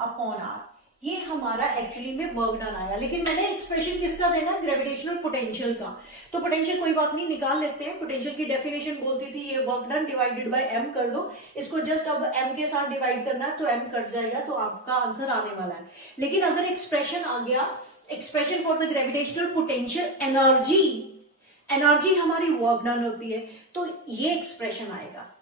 upon r। ये हमारा एक्चुअली में वर्क डन आया, लेकिन मैंने एक्सप्रेशन किसका देना है, ग्रेविटेशनल पोटेंशियल का। तो पोटेंशियल कोई बात नहीं, निकाल लेते हैं। पोटेंशियल की डेफिनेशन बोलती थी ये work done divided by m कर दो, इसको जस्ट अब m के साथ डिवाइड करना है तो m कट जाएगा, तो आपका आंसर आने वाला है। लेकिन अगर एक्सप्रेशन आ गया, expression for the gravitational potential energy हमारी वर्क डन होती है, तो ये एक्सप्रेशन आएगा।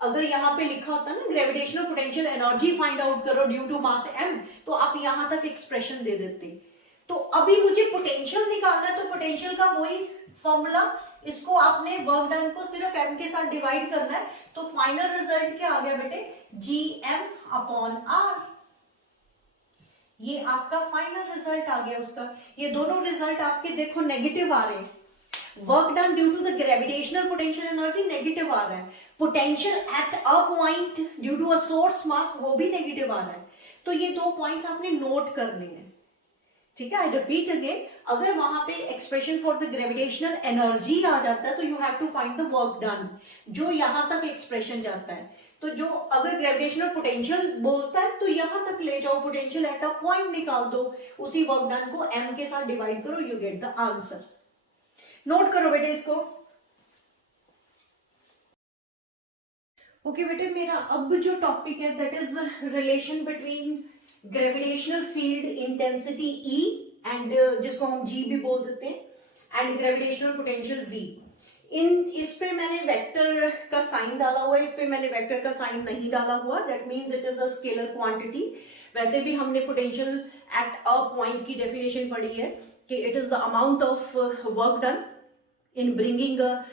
अगर यहाँ पे लिखा होता है ना gravitational potential energy find out करो ड्यू टू मास m, तो आप यहां तक एक्सप्रेशन दे देते। तो अभी मुझे पोटेंशियल निकालना है, तो पोटेंशियल का वही फॉर्मूला, इसको आपने वर्क डन को सिर्फ m के साथ डिवाइड करना है, तो फाइनल रिजल्ट क्या आ गया बेटे, gm अपॉन r। ये आपका फाइनल रिजल्ट आ गया उसका। ये दोनों रिजल्ट आपके देखो नेगेटिव आ रहे हैं, work done due to the gravitational potential energy negative आ रहा है, potential at a point due to a source mass वो भी नेगेटिव आ रहा है। तो ये दो पॉइंट्स आपने नोट करने हैं, ठीक है। आई रिपीट अगेन, अगर वहां पे expression for the gravitational energy आ जाता है तो you have to find the work done, जो यहां तक एक्सप्रेशन जाता है। तो जो अगर ग्रेविटेशनल पोटेंशियल बोलता है तो यहां तक ले जाओ, पोटेंशियल एट अ पॉइंट निकाल दो, उसी वर्क डन को m के साथ डिवाइड करो, you get the answer. Note करो बेटे इसको। ओके बेटे, मेरा अब जो टॉपिक है that is relation between gravitational field intensity E and जिसको हम G भी बोल देते हैं, एंड ग्रेविटेशनल पोटेंशियल V। इस पे मैंने वेक्टर का साइन डाला हुआ है, इस पे मैंने वेक्टर का साइन नहीं डाला हुआ, that means it is a scalar quantity. वैसे भी हमने पोटेंशियल एट अ पॉइंट की डेफिनेशन पढ़ी है कि it is the amount of work done in bringing a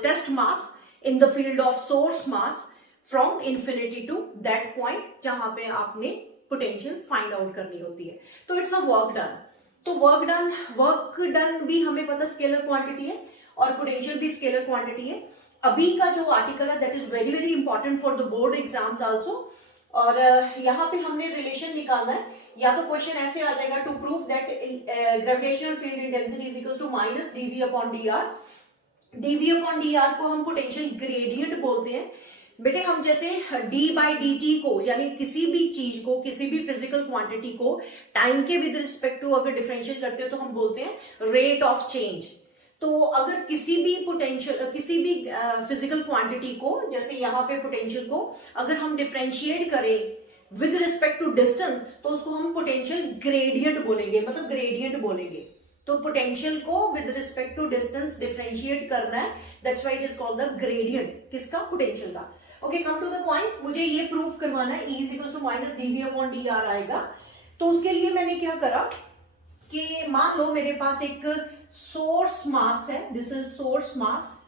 test mass in the field of source mass from infinity to that point जहां पे आपने potential find out करनी होती है। तो it's a work done। तो work done भी हमें पता स्केलर क्वांटिटी है और पोटेंशियल भी स्केलर क्वांटिटी है। अभी का जो आर्टिकल है that is very very important for the board exams also. और यहाँ पे हमने रिलेशन निकालना है, या तो क्वेश्चन ऐसे आ जाएगा, to prove that gravitational field intensity is equal to minus dv upon dr। dv upon dr को हम पोटेंशियल ग्रेडियंट बोलते हैं। बेटे हम जैसे d बाई dt को, यानी किसी भी चीज को, किसी भी फिजिकल क्वांटिटी को टाइम के विद रिस्पेक्ट टू अगर डिफरेंशिएट करते हो तो हम बोलते हैं रेट ऑफ चेंज। तो अगर किसी भी पोटेंशियल, किसी भी फिजिकल क्वांटिटी को, जैसे यहाँ पे पोटेंशियल को अगर हम डिफरेंशिएट करें विद रिस्पेक्ट टू डिस्टेंस, तो उसको हम पोटेंशियल ग्रेडियंट बोलेंगे, मतलब ग्रेडियंट बोलेंगे। तो पोटेंशियल को with respect to distance differentiate करना है, that's why it is called the gradient. किसका? पोटेंशियल का। Okay, come to the point, मुझे ये प्रूव करवाना है E is equal to minus dv upon dr आएगा। तो उसके लिए मैंने क्या करा कि मान लो मेरे पास एक सोर्स मास है, दिस इज सोर्स मास,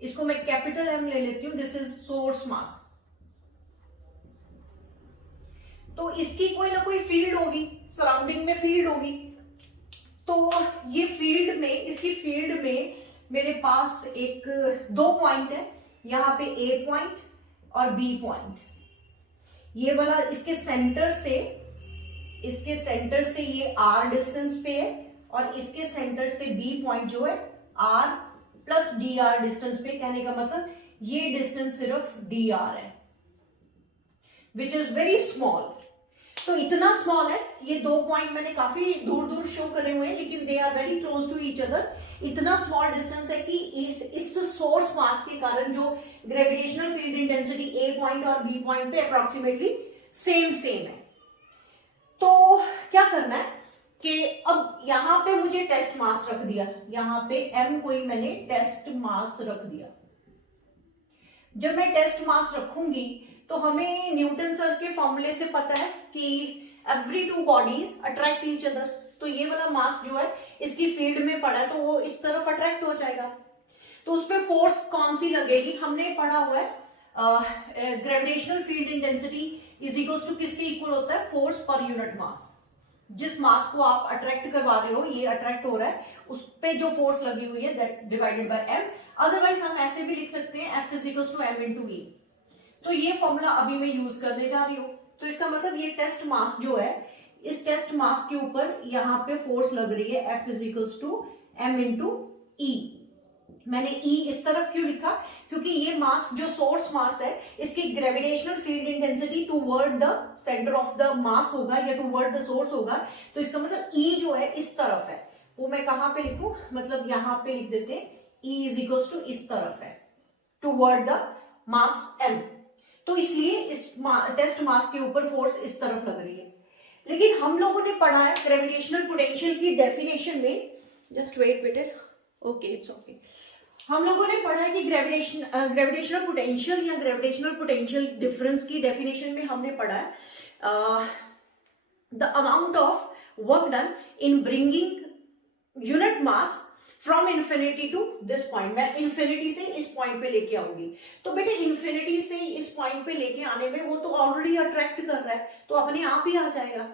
इसको मैं कैपिटल M ले लेती हूं, दिस इज सोर्स मास। तो इसकी कोई ना कोई फील्ड होगी, सराउंडिंग में फील्ड होगी। तो ये फील्ड में, इसकी फील्ड में मेरे पास एक दो पॉइंट है, यहां पे A पॉइंट और B पॉइंट। ये वाला इसके सेंटर से ये R डिस्टेंस पे है और इसके सेंटर से बी पॉइंट जो है r plus d r distance पे, कहने का मतलब ये डिस्टेंस सिर्फ डी आर है, विच इज वेरी स्मॉल। तो इतना स्मॉल है, ये दो पॉइंट मैंने काफी दूर दूर शो करे हुए हैं, लेकिन they are very close to each other. इतना स्मॉल डिस्टेंस है कि इस सोर्स मास के कारण जो gravitational field intensity a point और बी पॉइंट पे अप्रोक्सीमेटली सेम है। तो क्या करना है कि अब यहां पे मुझे टेस्ट मास रख दिया, यहां पे m कोई मैंने टेस्ट मास रख दिया। जब मैं टेस्ट मास रखूंगी तो हमें न्यूटन सर के फॉर्मूले से पता है कि every two bodies attract each other. तो ये वाला मास जो है इसकी फील्ड में पड़ा है तो वो इस तरफ अट्रैक्ट हो जाएगा। तो उस पर फोर्स कौन सी लगेगी, हमने पढ़ा हुआ है gravitational field intensity is equals to किसके इक्वल होता है, फोर्स पर यूनिट मास। जिस मास को आप अट्रैक्ट करवा रहे हो, ये अट्रैक्ट हो रहा है, उस पे जो फोर्स लगी हुई है that divided by m। Otherwise हम ऐसे भी लिख सकते हैं F is equals to m into E. तो ये फॉर्मूला अभी मैं यूज करने जा रही हूँ। तो इसका मतलब ये टेस्ट मास जो है, इस टेस्ट मास के ऊपर यहाँ पे फोर्स लग रही है F is equals to m into E. मैंने E इस तरफ क्यों लिखा, क्योंकि ये मास जो सोर्स मास है इसकी gravitational field intensity toward the centre of the mass होगा या टूवर्ड द सोर्स होगा। तो इसका मतलब E जो है इस तरफ है, वो मैं कहां पे लिखूं, मतलब यहां पे लिख देते हैं E इज इक्वल्स टू इस तरफ है, टूवर्ड द मास m। तो इसलिए इस टेस्ट मास के ऊपर फोर्स इस तरफ लग रही है। लेकिन हम लोगों ने पढ़ा है ग्रेविटेशनल पोटेंशियल की डेफिनेशन में, जस्ट वेट बेटे, ओके इट्स ओके, हम लोगों ने पढ़ा है कि ग्रेविटेशनल पोटेंशियल या ग्रेविटेशनल पोटेंशियल डिफरेंस की डेफिनेशन में हमने पढ़ा है the amount of work done in bringing unit mass from infinity to this point. मैं इन्फिनिटी से इस पॉइंट पे लेके आऊंगी, तो बेटे इन्फिनिटी से इस पॉइंट पे लेके आने में वो तो ऑलरेडी अट्रैक्ट कर रहा है तो अपने आप ही आ जाएगा।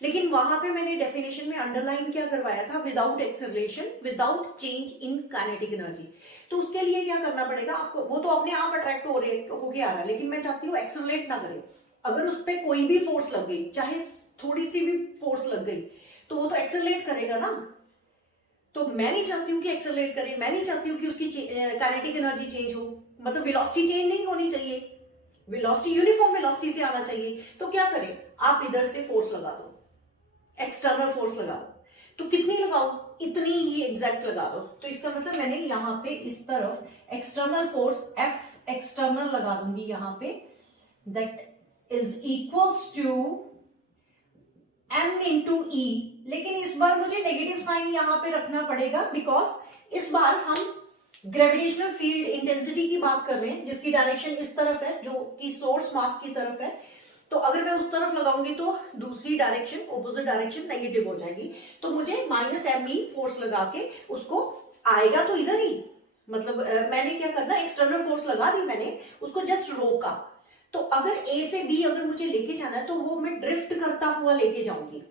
लेकिन वहां पे मैंने डेफिनेशन में अंडरलाइन क्या करवाया था, without acceleration, without change in kinetic energy. तो उसके लिए क्या करना पड़ेगा आपको, वो तो अपने आप अट्रैक्ट होके आ रहा है, लेकिन मैं चाहती हूँ एक्सेलरेट ना करे। अगर उस पर कोई भी फोर्स लग गई, चाहे थोड़ी सी भी फोर्स लग गई, तो वो तो एक्सेलरेट करेगा ना। तो मैं नहीं चाहती हूँ कि एक्सेलरेट करे, मैं नहीं चाहती हूँ कि उसकी काइनेटिक एनर्जी चेंज हो, मतलब वेलोसिटी चेंज नहीं होनी चाहिए, वेलोसिटी यूनिफॉर्म वेलोसिटी से आना चाहिए। तो क्या करें, आप इधर से फोर्स लगा दो, एक्सटर्नल फोर्स लगा दो। तो कितनी लगाओ, इतनी ही एग्जैक्ट लगा दो। तो इसका मतलब मैंने यहाँ पे इस तरफ एक्सटर्नल फोर्स F एक्सटर्नल लगा दूंगी यहाँ पे, that is equals to m into E. लेकिन इस बार मुझे नेगेटिव साइन यहाँ पे रखना पड़ेगा, बिकॉज इस बार हम ग्रेविटेशनल फील्ड इंटेंसिटी की बात कर रहे हैं जिसकी डायरेक्शन इस तरफ है, जो कि सोर्स मास की तरफ है। तो अगर मैं उस तरफ लगाऊंगी तो दूसरी डायरेक्शन, ऑपोजिट डायरेक्शन नेगेटिव हो जाएगी। तो मुझे माइनस m ई फोर्स लगा के उसको आएगा तो इधर ही, मतलब मैंने क्या करना, एक्सटर्नल फोर्स लगा दी मैंने, उसको जस्ट रोका। तो अगर ए से बी अगर मुझे लेके जाना है तो वो मैं ड्रिफ्ट करता हुआ लेके जाऊंगी,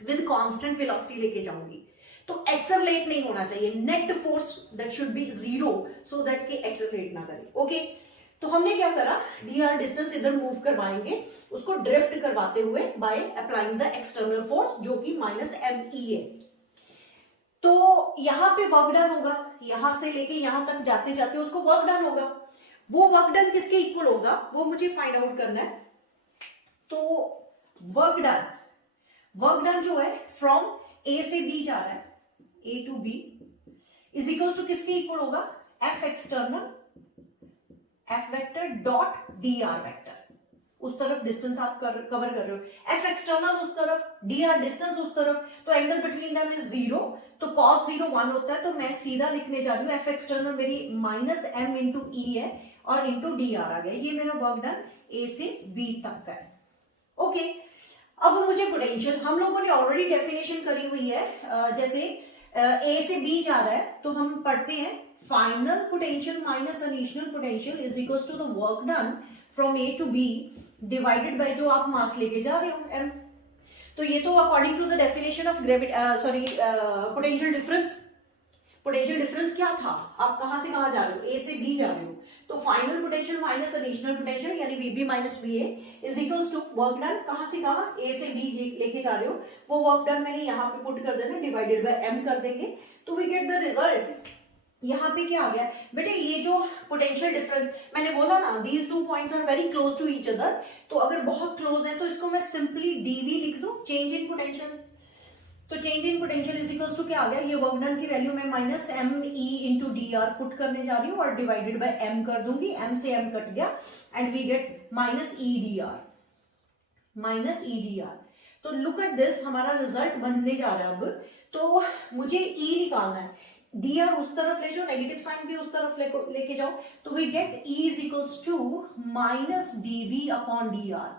विद कांस्टेंट वेलोसिटी लेके जाऊंगी। तो एक्सेलरेट नहीं होना चाहिए, net force that should be zero, so that कि एक्सेलरेट ना करे। ओके, तो हमने क्या करा, dr डिस्टेंस इधर मूव करवाएंगे, उसको ड्रिफ्ट करवाते हुए by applying the external force जो कि माइनस m ई है। तो यहां पे वर्क डन होगा, यहां से लेके यहां तक जाते जाते उसको वर्क डन होगा। वो वर्क डन किसके इक्वल होगा वो मुझे फाइंड आउट करना है। तो वर्क डन जो है फ्रॉम ए से बी जा रहा है, A to B, is equal to किसके इक्वल होगा, F external F vector dot dr vector. उस तरफ डिस्टेंस आप कवर कर रहे हो, F एक्सटर्नल उस तरफ, dr डिस्टेंस उस तरफ, तो एंगल बिटवीन देम इज 0, तो cos 0 1 होता है। तो मैं सीधा लिखने जा रही हूँ F एक्सटर्नल मेरी माइनस m इंटू ई है और इंटू dr आ गया। ये मेरा वर्क डन A से B तक का है। ओके, अब मुझे पोटेंशियल, हम लोगों ने ऑलरेडी डेफिनेशन करी हुई है, जैसे A से B जा रहा है तो हम पढ़ते हैं final potential minus initial potential is equal to the work done from A to B divided by जो आप मास लेके जा रहे हो m। तो ये तो according to the definition of potential difference. Potential difference क्या था, आप कहां से कहां जा रहे हो, A से B जा रहे हो, तो final potential minus additional potential यानी VB minus VA is equals to work done, कहां से कहां, ए से बी लेके जा रहे हो, वो वर्क डन मैंने यहाँ पे पुट कर देना, डिवाइडेड बाय एम कर देंगे, तो वी गेट द रिजल्ट। यहाँ पे क्या आ गया बेटे, ये जो पोटेंशियल डिफरेंस मैंने बोला ना, these two points are very close to each other, तो अगर बहुत क्लोज है तो इसको मैं सिंपली डीवी लिख दूं, चेंज इन पोटेंशियल। तो change in potential is equals to क्या आ गया, ये वर्क डन की वैल्यू मैं minus M E into D R put करने जा रही हूँ और डिवाइडेड बाय एम कर दूंगी, एम से एम कट गया and we get minus E D R, minus E D R. तो लुक एट दिस, हमारा रिजल्ट बनने जा रहा है अब। तो मुझे ई निकालना है, डी आर उस तरफ ले जाओ, नेगेटिव साइन भी उस तरफ लेके जाओ, तो we get E is equals to minus DV upon D R.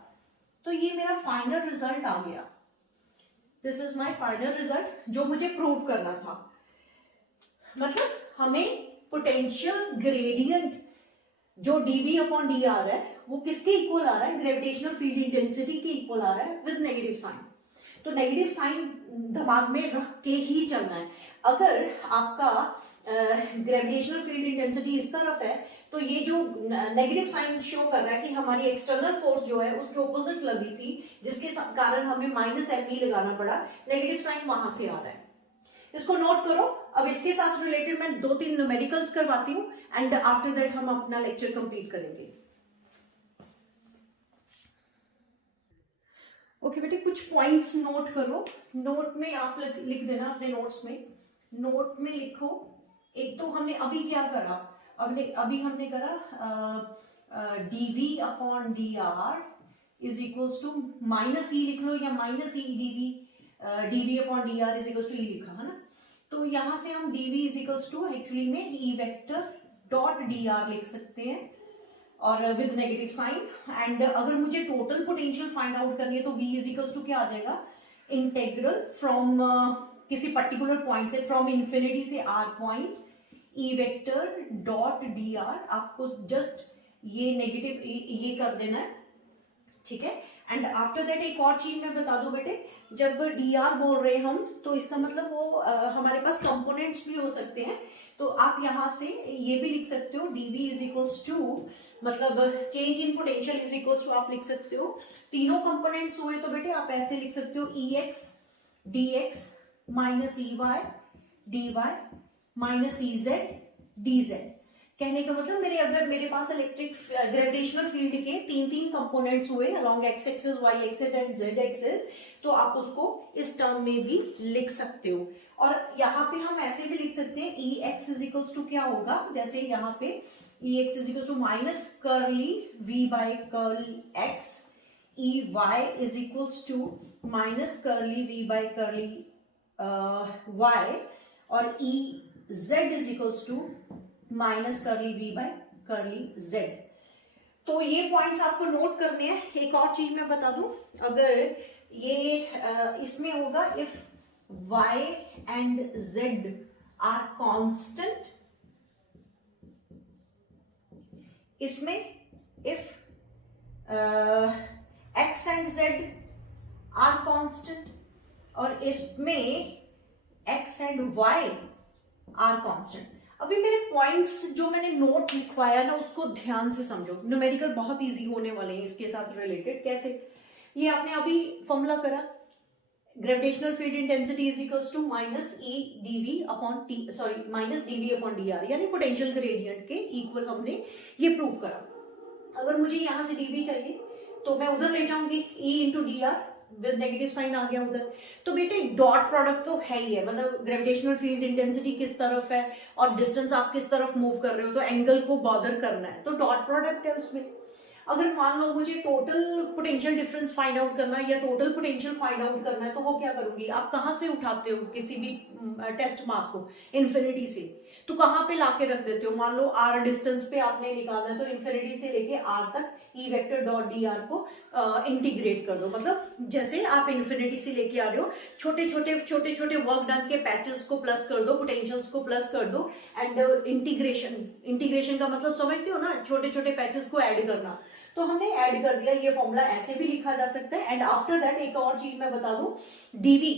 तो ये मेरा फाइनल रिजल्ट आ गया, this is my final result जो मुझे प्रूव करना था। मतलब हमें पोटेंशियल ग्रेडियंट जो डीवी अपॉन डी आर है वो किसके इक्वल आ रहा है, ग्रेविटेशनल फील्ड इंटेंसिटी के इक्वल आ रहा है विद नेगेटिव साइन। तो नेगेटिव साइन दिमाग में रख के ही चलना है। अगर आपका ग्रेविटेशनल फील्ड इंटेंसिटी इस तरफ है तो ये जो नेगेटिव साइन शो कर रहा है कि हमारी एक्सटर्नल फोर्स जो है उसके ऑपोजिट लगी थी, जिसके कारण हमें माइनस एम ई लगाना पड़ा, नेगेटिव साइन वहां से आ रहा है। इसको नोट करो। अब इसके साथ रिलेटेड मैं 2-3 न्यूमेरिकल्स करवाती हूँ एंड आफ्टर दैट हम अपना लेक्चर कंप्लीट करेंगे। ओके बेटे, कुछ पॉइंट्स नोट करो, नोट में आप लिख देना अपने नोट्स में। नोट में लिखो, एक तो हमने अभी क्या करा, अभी हमने करा dV upon D r is equals to minus E लिख लो या minus E dV, dV upon D r is equals to E लिखा है ना। तो यहां से हम dV is equals to actually में E vector dot D r लिख सकते हैं और विद नेगेटिव साइन। एंड अगर मुझे टोटल पोटेंशियल फाइंड आउट करनी है तो v इज इक्वल्स टू क्या आ जाएगा, इंटेग्रल फ्रॉम किसी पर्टिकुलर पॉइंट से, फ्रॉम इंफिनिटी से R point E vector dot D R. आपको जस्ट ये नेगेटिव ये कर देना है, ठीक है। एंड आफ्टर दैट एक और चीज मैं बता दूं बेटे, जब डी आर बोल रहे हम तो इसका मतलब वो हमारे पास कंपोनेंट्स भी हो सकते हैं। तो आप यहां से ये भी लिख सकते हो dv इज इक्वल्स टू, मतलब change in potential is equals to आप लिख सकते हो, तीनों कंपोनेंट्स हुए तो बेटे आप ऐसे लिख सकते हो ex dx minus ey dy minus ez dz। कहने का मतलब मेरे पास इलेक्ट्रिक ग्रेविटेशनल फील्ड के 3 कंपोनेंट्स हुए along X axis, Y axis and Z axis, तो आप उसको इस टर्म में भी लिख सकते हो। और यहाँ पे हम ऐसे भी लिख सकते हैं E x is equals to क्या होगा, जैसे यहाँ पे E x is equals to minus curly V by curl x, E Y is equals to minus curly V by curly y, और E z is equals to minus curly V by curly z. तो ये points आपको note करने हैं। एक और चीज मैं बता दूं, अगर ये इसमें होगा if y and z are constant, इसमें if x and z are constant, और इसमें x and y are constant। अभी मेरे पॉइंट्स जो मैंने नोट लिखवाया ना उसको ध्यान से समझो, न्यूमेरिकल बहुत इजी होने वाले हैं इसके साथ रिलेटेड। कैसे, ये आपने अभी फॉर्मूला करा, gravitational field intensity is equals to minus E DV upon T, sorry minus DV upon D R, यानी पोटेंशियल ग्रेडियंट के इक्वल हमने ये प्रूव करा। अगर मुझे यहां से डीवी चाहिए तो मैं उधर ले जाऊंगी, E into D r with negative sign आ गया उधर। तो बेटे डॉट प्रोडक्ट तो है ही है, मतलब ग्रेविटेशनल फील्ड इंटेंसिटी किस तरफ है और डिस्टेंस आप किस तरफ मूव कर रहे हो, तो एंगल को बॉदर करना है, तो डॉट प्रोडक्ट है उसमें। अगर मान लो मुझे total potential difference find out करना है या टोटल पोटेंशियल फाइंड आउट करना है, तो वो क्या करूंगी, आप कहां से उठाते हो किसी भी टेस्ट मास को, इन्फिनिटी से, तो कहां पे लाके रख देते हो। मान लो आर डिस्टेंस पे आपने निकालना है तो इन्फिनिटी से लेके आर तक ई वेक्टर डॉट डी आर को इंटीग्रेट कर दो। मतलब जैसे आप इन्फिनिटी से लेके आ रहे हो, छोटे छोटे वर्क डन के पैचेस को प्लस कर दो, पोटेंशियल्स को प्लस कर दो, एंड इंटीग्रेशन का मतलब समझते हो ना, छोटे छोटे पैचेस को ऐड करना। तो हमने ऐड कर दिया, ये फॉर्मूला ऐसे भी लिखा जा सकता है। एंड आफ्टर दैट एक और चीज मैं बता दूं, डीवी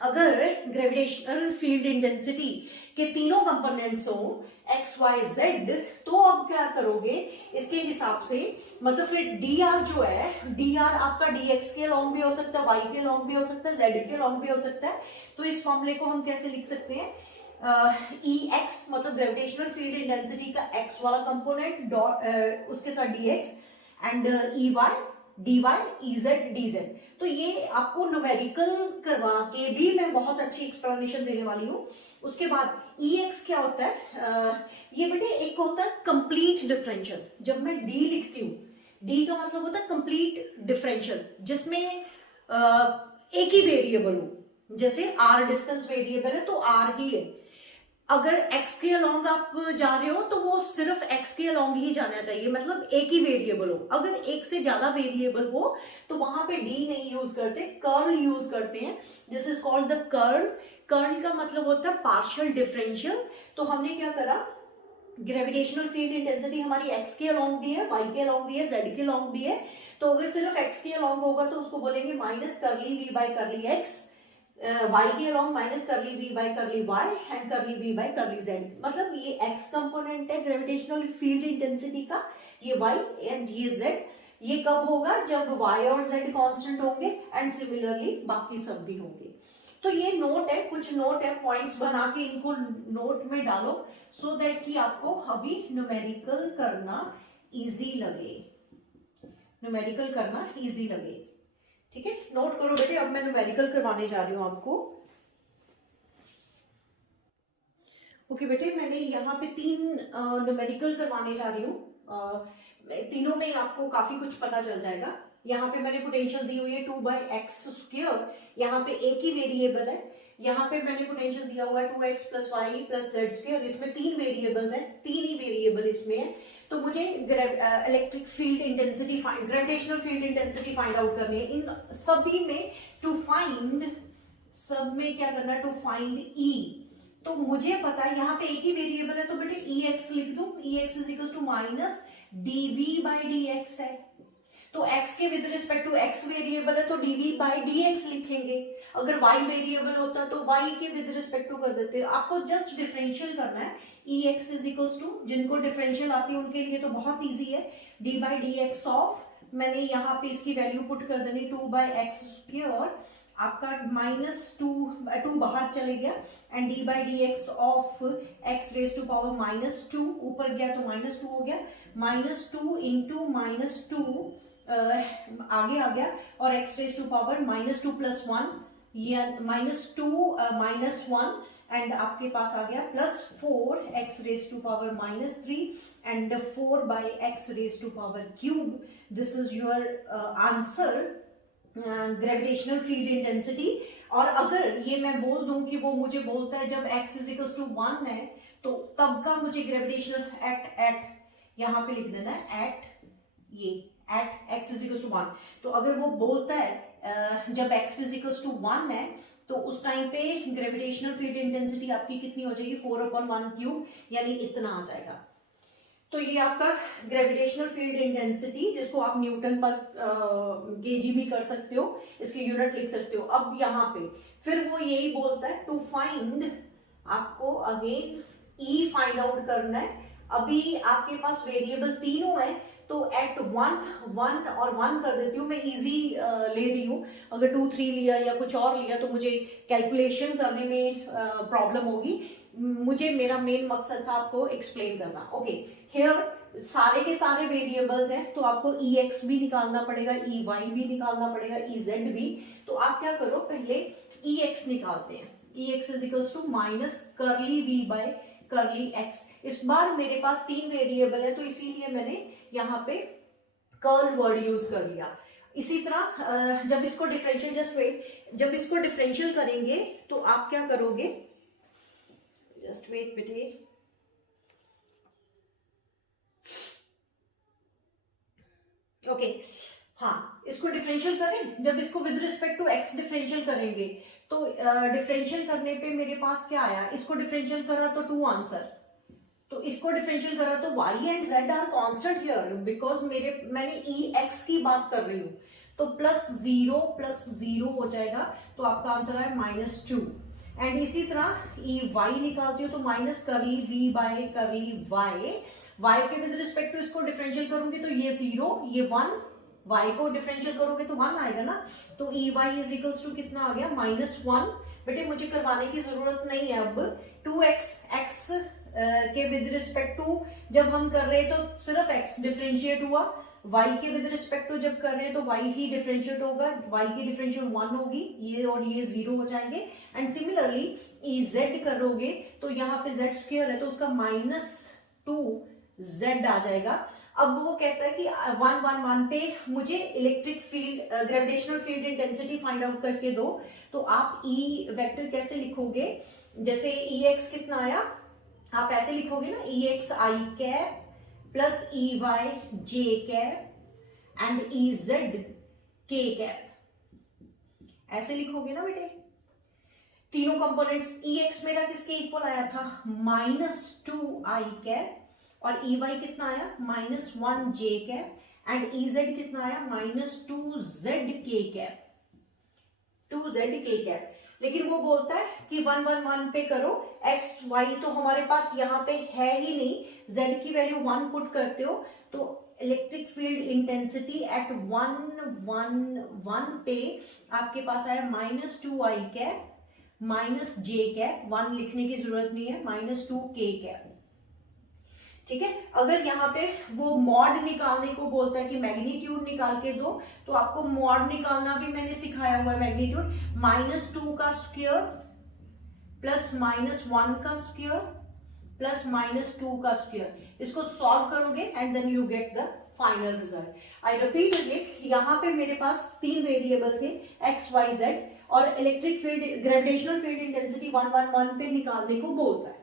अगर ग्रेविटेशनल फील्ड इंटेंसिटी के तीनों कंपोनेंट्स हो एक्स वाई जेड, तो अब क्या करोगे इसके हिसाब से, मतलब फिर dr जो है, dr आपका dx के लॉन्ग भी हो सकता है, y के लॉन्ग भी हो सकता है, z के लॉन्ग भी हो सकता है। तो इस फॉर्मूले को हम कैसे लिख सकते हैं, Ex मतलब ग्रेविटेशनल फील्ड इंटेंसिटी का x वाला कंपोनेंट उसके साथ dx and Ey dy Ez dz। तो ये आपको न्यूमेरिकल करवा के भी मैं बहुत अच्छी एक्सप्लेनेशन देने वाली हूँ। उसके बाद Ex क्या होता है, ये बेटे एक होता है कंप्लीट डिफरेंशियल। जब मैं d लिखती हूँ, d का मतलब होता है कंप्लीट डिफरेंशियल, जिसमें एक ही वेरिएबल हो। जैसे r डिस्टेंस वेरिएबल है तो r ही है। अगर x के अलोंग आप जा रहे हो तो वो सिर्फ x के अलोंग ही जाना चाहिए, मतलब एक ही वेरिएबल हो। अगर एक से ज्यादा वेरिएबल हो तो वहां पे d नहीं यूज करते, कर्ल यूज करते हैं। This is called the curl. Curl का मतलब होता है पार्शियल डिफरेंशियल। तो हमने क्या करा, ग्रेविटेशनल फील्ड इंटेंसिटी हमारी x के अलोंग भी है, y के अलोंग भी है, z के अलोंग भी है। तो अगर सिर्फ x के अलोंग होगा तो उसको बोलेंगे माइनस करली v बाई करली x, y के अलोंग माइनस करली v बाई करली y एंड करली v बाई करली z। मतलब ये x कंपोनेंट है ग्रेविटेशनल फील्ड इंटेंसिटी का, ये y एंड ये z। ये कब होगा, जब y और z कांस्टेंट होंगे एंड सिमिलरली बाकी सब भी होंगे। तो ये नोट है, कुछ नोट है, पॉइंट्स बना के इनको नोट में डालो सो दैट कि आपको अभी न्यूमेरिकल करना इजी लगे, न्यूमेरिकल करना इजी लगे। ठीक है, नोट करो बेटे। अब मैं न्यूमेरिकल करवाने जा रही हूं आपको। ओके बेटे, मैंने यहाँ पे 3 न्यूमेरिकल करवाने जा रही हूँ। तीनों में आपको काफी कुछ पता चल जाएगा। यहाँ पे मैंने पोटेंशियल दी हुई है 2/x²। यहाँ पे एक ही वेरिएबल है। यहाँ पे मैंने पोटेंशियल दिया हुआ है 2x + y + z²। इसमें 3 वेरिएबल्स हैं, 3 ही वेरिएबल इसमें है। तो मुझे electric field intensity gravitational field intensity find out करनी है। इन सभी में सब में क्या करना है, टू फाइंड E। तो मुझे पता है यहाँ पे एक ही वेरिएबल है, तो बेटे Ex लिख दूं। Ex = -dv/dx है। तो x के with respect to x variable है तो dv/dx लिखेंगे। अगर y वेरिएबल होता तो y के विद रिस्पेक्ट टू कर देते। आपको जस्ट डिफरेंशियल करना है। Ex = जिनको डिफरेंशियल आती है उनके लिए तो बहुत इजी है, d/dx ऑफ, मैंने यहाँ पे इसकी वैल्यू पुट कर देनी 2/x²। आपका -2 बाहर चले गया एंड d/dx ऑफ x⁻⁻², ऊपर गया तो -2 हो गया, -2 इंटू -2 आगे आ गया और x⁻² -2 + 1, ये -2 -1 एंड आपके पास आ गया +4 x⁻³ and 4/x⁻³ this is your answer, gravitational field intensity. और अगर ये मैं बोल दूं कि वो मुझे बोलता है जब x = 1 है तो तब का मुझे ग्रेविटेशनल एट यहाँ पे लिख देना है, एट x = 1। तो अगर वो बोलता है जब x = 1 है तो उस टाइम पे ग्रेविटेशनल फील्ड इंटेंसिटी आपकी कितनी हो जाएगी, 4/1³, यानी इतना आ जाएगा। तो ये आपका ग्रेविटेशनल फील्ड इंटेंसिटी, जिसको आप न्यूटन पर केजी भी कर सकते हो, इसकी यूनिट लिख सकते हो। अब यहाँ पे फिर वो यही बोलता है टू फाइंड, आपको अगेन E फाइंड आउट करना है। अभी आपके पास वेरिएबल तीनों है तो एट 1 और 1 कर देती हूँ मैं, इजी ले रही हूँ। अगर 2 3 लिया या कुछ और लिया तो मुझे कैलकुलेशन करने में प्रॉब्लम होगी। मुझे मेरा मेन मकसद था आपको एक्सप्लेन करना। ओके, हियर सारे के सारे वेरिएबल्स हैं तो आपको Ex भी निकालना पड़ेगा, Ey भी निकालना पड़ेगा, Ez भी। तो आप क्या करो, पहले Ex निकालते हैं। Ex = -curly v/curly x। इस बार मेरे पास 3 वेरिएबल है तो इसीलिए मैंने यहाँ पे कर्ल वर्ड यूज कर लिया। इसी तरह जब इसको डिफरेंशियल, जस्ट वेट, जब इसको डिफरेंशियल करेंगे तो आप क्या करोगे, जस्ट वेट बेटे, ओके हाँ, इसको डिफरेंशियल करें। जब इसको with respect to x differential करेंगे तो डिफरेंशियल करने पे मेरे पास क्या आया, इसको डिफरेंशियल करा तो 2 आंसर, तो इसको डिफरेंशियल करा तो y and z are constant here because मैंने Ex की बात कर रही हूँ। तो +0 + 0 हो जाएगा तो आपका आंसर है -2 एंड इसी तरह ई वाई निकालती हूँ तो minus curly V by curly Y, Y के विद रिस्पेक्ट टू इसको डिफरेंशियल करूंगी तो ये 0 ये 1, y को डिफरेंशियल करोगे तो 1 आएगा ना, तो E Y is equals to कितना आ गया -1। बेटे मुझे करवाने की जरूरत नहीं है अब, 2x x के विद रिस्पेक्ट टू जब हम कर रहे हैं तो सिर्फ x डिफरेंशिएट हुआ, y के विद रिस्पेक्ट टू जब कर रहे हैं तो y ही डिफरेंशिएट होगा, y की डिफरेंशियल 1 होगी, ये और ये 0 हो जाएंगे। एंड सिमिलरली ई z करोगे तो यहाँ पे z स्क्वायर है तो उसका -2z आ जाएगा। अब वो कहता है कि 1 1 1 पे मुझे electric field gravitational field intensity find out करके दो, तो आप ई वेक्टर कैसे लिखोगे, जैसे ई एक्स कितना आया, आप ऐसे लिखोगे ना, E x i cap plus E y j cap and E z k cap, ऐसे लिखोगे ना बेटे। तीनों कंपोनेंट्स, ई एक्स मेरा किसके इक्वल आया था, -2 आई कैप, और ई वाई कितना आया -1 जे कैप, एंड ई जेड कितना आया -2z के कैप, 2z के कैप। लेकिन वो बोलता है कि 1 1 1 पे करो, x y तो हमारे पास यहाँ पे है ही नहीं, z की वैल्यू 1 पुट करते हो तो इलेक्ट्रिक फील्ड इंटेंसिटी एट 1 1 1 पे आपके पास आया -2 आई कैप -j कैप, 1 लिखने की जरूरत नहीं है, -2 k कैप। ठीक है, अगर यहाँ पे वो मॉड निकालने को बोलता है कि मैग्नीट्यूड निकाल के दो, तो आपको मॉड निकालना भी मैंने सिखाया हुआ है। मैग्नीट्यूड -2 का स्क्वायर प्लस -1 का स्क्वायर प्लस -2 का स्क्वायर, इसको सॉल्व करोगे and then you get the final result. I repeat again, यहाँ पे मेरे पास 3 वेरिएबल थे x y z, और electric field gravitational field intensity 1 1 1 पे निकालने को बोलता है,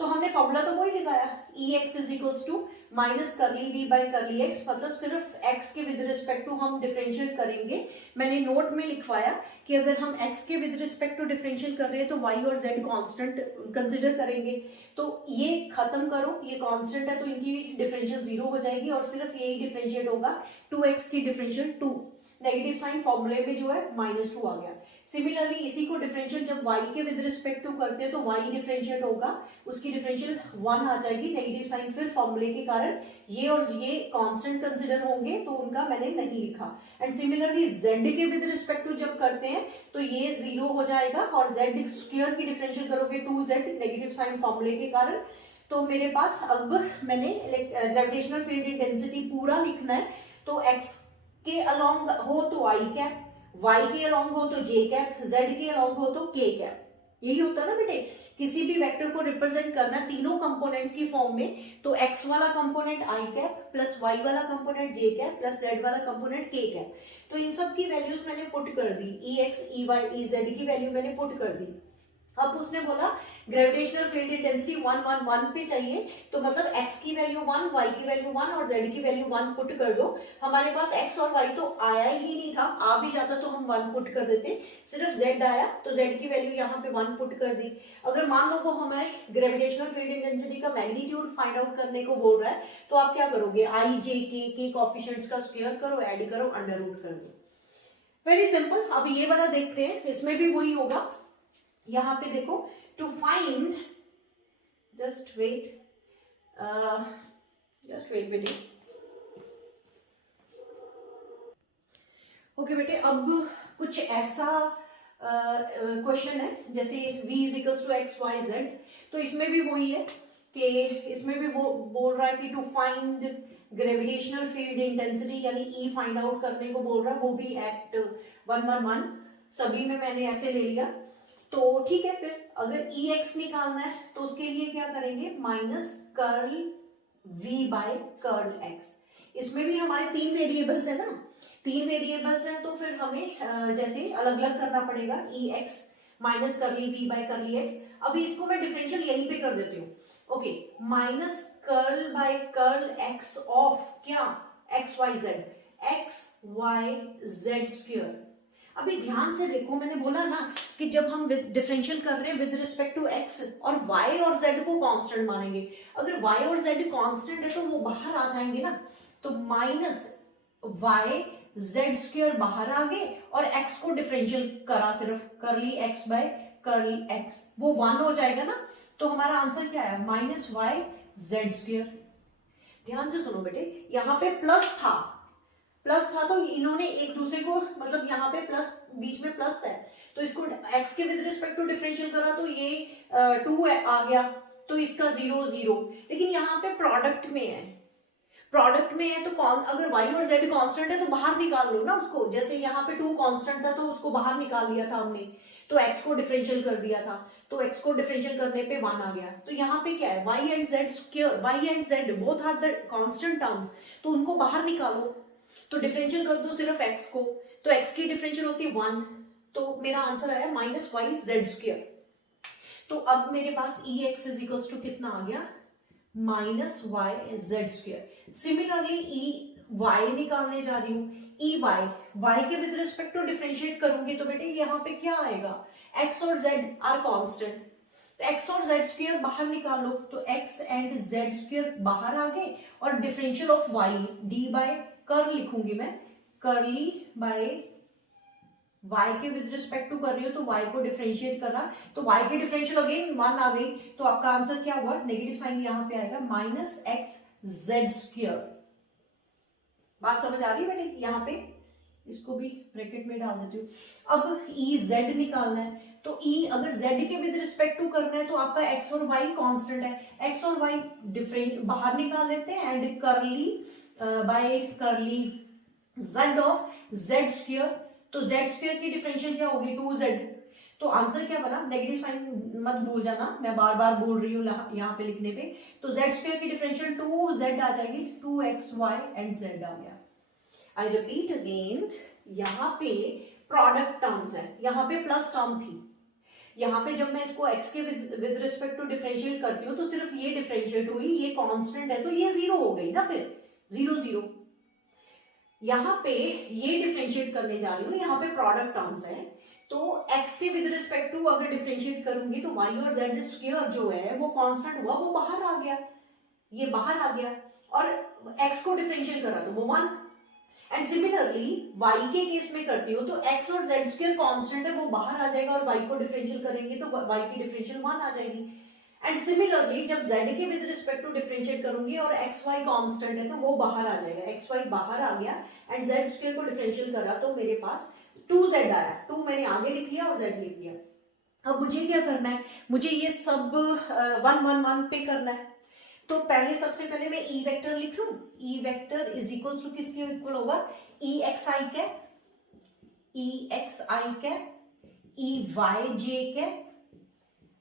तो हमने फॉर्मूला तो वही लगाया, E x is equals to minus curly V by curly x, मतलब सिर्फ x के विद रिस्पेक्ट टू हम डिफरेंशियल करेंगे। मैंने नोट में लिखवाया कि अगर हम x के विद रिस्पेक्ट टू डिफरेंशियल कर रहे हैं तो y और z कांस्टेंट कंसिडर करेंगे, तो ये खत्म करो, ये कांस्टेंट है तो इनकी डिफरेंशियल 0 हो जाएगी और सिर्फ यही डिफरेंशिएट होगा, 2x की डिफरेंशियल 2, नेगेटिव साइन फॉर्मूले में जो है -2 आ गया। सिमिलरली इसी को डिफरेंशियल जब y के विद रिस्पेक्ट टू करते हैं तो y डिफरेंशिएट होगा, उसकी डिफरेंशियल 1 आ जाएगी, नेगेटिव साइन फिर फॉर्मूले के कारण ये और ये कांस्टेंट कंसिडर होंगे तो उनका मैंने नहीं लिखा। एंड सिमिलरली z के विद रिस्पेक्ट टू जब करते हैं तो ये 0 हो जाएगा और z स्क्वायर की डिफरेंशियल करोगे 2z, नेगेटिव साइन फॉर्मूले के कारण। तो मेरे पास अब मैंने ग्रेविटेशनल फील्ड इंटेंसिटी पूरा लिखना है, तो x के अलोंग हो तो आई कैप, y के अलोंग हो तो j कैप, z के अलोंग हो तो k कैप। यही होता है ना बेटे, किसी भी वेक्टर को रिप्रेजेंट करना तीनों कंपोनेंट्स की फॉर्म में, तो x वाला component i cap plus y वाला component j cap plus z वाला कंपोनेंट k कैप। तो इन सब की वैल्यूज मैंने पुट कर दी, E x E y E z की वैल्यू मैंने पुट कर दी। अब उसने बोला ग्रेविटेशनल फील्ड इंटेंसिटी 1 1 1 पे चाहिए, तो मतलब x की वैल्यू 1, y की वैल्यू 1 और z की वैल्यू 1 पुट कर दो। हमारे पास x और y तो आया ही नहीं था, आ भी जाता तो हम 1 पुट कर देते, सिर्फ z आया तो z की वैल्यू यहाँ पे 1 पुट कर दी। अगर मान लो वो हमारे ग्रेविटेशनल फील्ड इंटेंसिटी का मैग्नीट्यूड फाइंड आउट करने को बोल रहा है, तो आप क्या करोगे, i j k कोएफिशिएंट्स का स्क्वायर करो, ऐड करो, अंडर रूट कर दो, वेरी सिंपल। अब ये वाला देखते हैं, इसमें भी वही होगा। यहां पे देखो, टू फाइंड, जस्ट वेट बेटे, ओके बेटे, अब कुछ ऐसा क्वेश्चन है जैसे v is equals to X Y Z, तो इसमें भी वही है कि इसमें भी वो बोल रहा है कि to find gravitational field intensity, यानी ई फाइंड आउट करने को बोल रहा है, वो भी एट 1 1 1, सभी में मैंने ऐसे ले लिया। तो ठीक है, फिर अगर ई एक्स निकालना है तो उसके लिए क्या करेंगे, minus curl v by curl X. इसमें भी हमारे 3 वेरिएबल्स है ना, 3 वेरिएबल्स हैं, तो फिर हमें जैसे अलग अलग करना पड़ेगा, E x minus curly v by curly x. अभी इसको मैं डिफरेंशियल यहीं पे कर देती हूँ, okay, minus curl by curl x of क्या, x Y z, x Y Z square. अभी ध्यान से देखो, मैंने बोला ना कि जब हम डिफरेंशियल कर रहे हैं विद रिस्पेक्ट टू x और y और z को कांस्टेंट मानेंगे, अगर y और z कांस्टेंट है तो वो बाहर आ जाएंगे ना, तो माइनस y z स्क्वायर बाहर आ गए और x को डिफरेंशियल करा, सिर्फ करली x बाय कर्ल एक्स, वो 1 हो जाएगा ना, तो हमारा आंसर क्या है, माइनस वाई जेड स्क्वायर। ध्यान से सुनो बेटे, यहाँ पे प्लस था तो इन्होंने एक दूसरे को, मतलब यहाँ पे प्लस, बीच में प्लस है तो इसको x के विद रिस्पेक्ट टू डिफरेंशियल करा तो ये 2 आ गया, तो इसका 0 0, लेकिन यहाँ पे प्रोडक्ट में है, तो कौन, अगर y और z कांस्टेंट है तो बाहर निकाल लो ना उसको, जैसे यहाँ पे 2 कांस्टेंट था तो उसको बाहर निकाल लिया था हमने, तो x को डिफरेंशियल कर दिया था, तो x को डिफरेंशियल करने पे 1 आ गया। तो यहाँ पे क्या है, y and z square, y and z both are the constant terms, तो उनको बाहर निकालो, तो डिफरेंशियल कर दो सिर्फ x को, तो x की डिफरेंशियल होती है 1, तो मेरा आंसर आया माइनस वाई जेड स्क्वायर। तो अब मेरे पास E x is equals to कितना आ गया, minus Y Z square. Similarly E Y निकालने जा रही हूं, ई वाई के विद रिस्पेक्ट टू डिफरेंशिएट करूंगी तो बेटे यहाँ पे क्या आएगा, x और z आर कांस्टेंट, तो x और z स्क्वायर बाहर निकालो, तो x एंड z स्क्वायर बाहर आ गए, और differential of y d by curl लिखूंगी मैं, कर्ली बाय y के विद रिस्पेक्ट टू कर रही हूँ, तो y को डिफरेंशिएट करना, तो y की डिफरेंशियल अगेन 1 आ गई, तो आपका आंसर क्या हुआ, नेगेटिव साइन यहाँ पे आएगा माइनस एक्स जेड स्क्वायर। बात समझ आ रही है बेटे, यहाँ पे इसको भी ब्रैकेट में डाल देती हूँ। अब ई जेड निकालना है, तो ई अगर जेड के विद रिस्पेक्ट टू करना है तो आपका एक्स और वाई कांस्टेंट है, एक्स और वाई डिफरेंट बाहर निकाल लेते हैं, and curly by curly Z of Z square, तो जेड स्क्वायर की डिफरेंशियल क्या होगी, 2z, तो आंसर क्या बना, नेगेटिव साइन मत भूल जाना, मैं बार बार बोल रही हूँ यहाँ पे लिखने पे, तो z स्क्वायर की डिफरेंशियल 2z आ जाएगी, 2xy एंड z आ गया। आई रिपीट अगेन, यहाँ पे प्रोडक्ट टर्म्स है, यहाँ पे प्लस टर्म थी, यहाँ पे जब मैं इसको x के विद रिस्पेक्ट टू डिफरेंशिएट करती हूँ तो सिर्फ ये डिफरेंशिएट हुई, ये कांस्टेंट है तो ये 0 हो गई ना, फिर 0 0, यहाँ पे ये डिफरेंशिएट करने जा रही हूँ, यहाँ पे प्रोडक्ट टर्म्स है, तो x के विद रिस्पेक्ट टू अगर डिफरेंशिएट करूंगी तो y और z स्क्वायर जो है वो कांस्टेंट हुआ, वो बाहर आ गया, ये बाहर आ गया, और x को डिफरेंशिएट करा तो वो 1, एंड सिमिलरली y के केस में करती हूँ तो x और z स्क्वायर कांस्टेंट है, वो बाहर आ जाएगा, और y को डिफरेंशियल करेंगे तो y की डिफरेंशियल 1 आ जाएगी, एंड सिमिलरली जब z के विद रिस्पेक्ट टू डिफरेंशिएट करूंगी और xy कांस्टेंट है तो वो बाहर आ जाएगा, xy बाहर आ गया, एंड z स्क्वायर को डिफरेंशियल करा तो मेरे पास 2z आया, 2 मैंने आगे लिख लिया और z लिख दिया। अब मुझे क्या करना है, मुझे ये सब 1 1 1 पे करना है, तो पहले सबसे पहले मैं ई वेक्टर लिख लूं, E vector is equals to किसके इक्वल होगा, E x i cap, E x i cap, E y j cap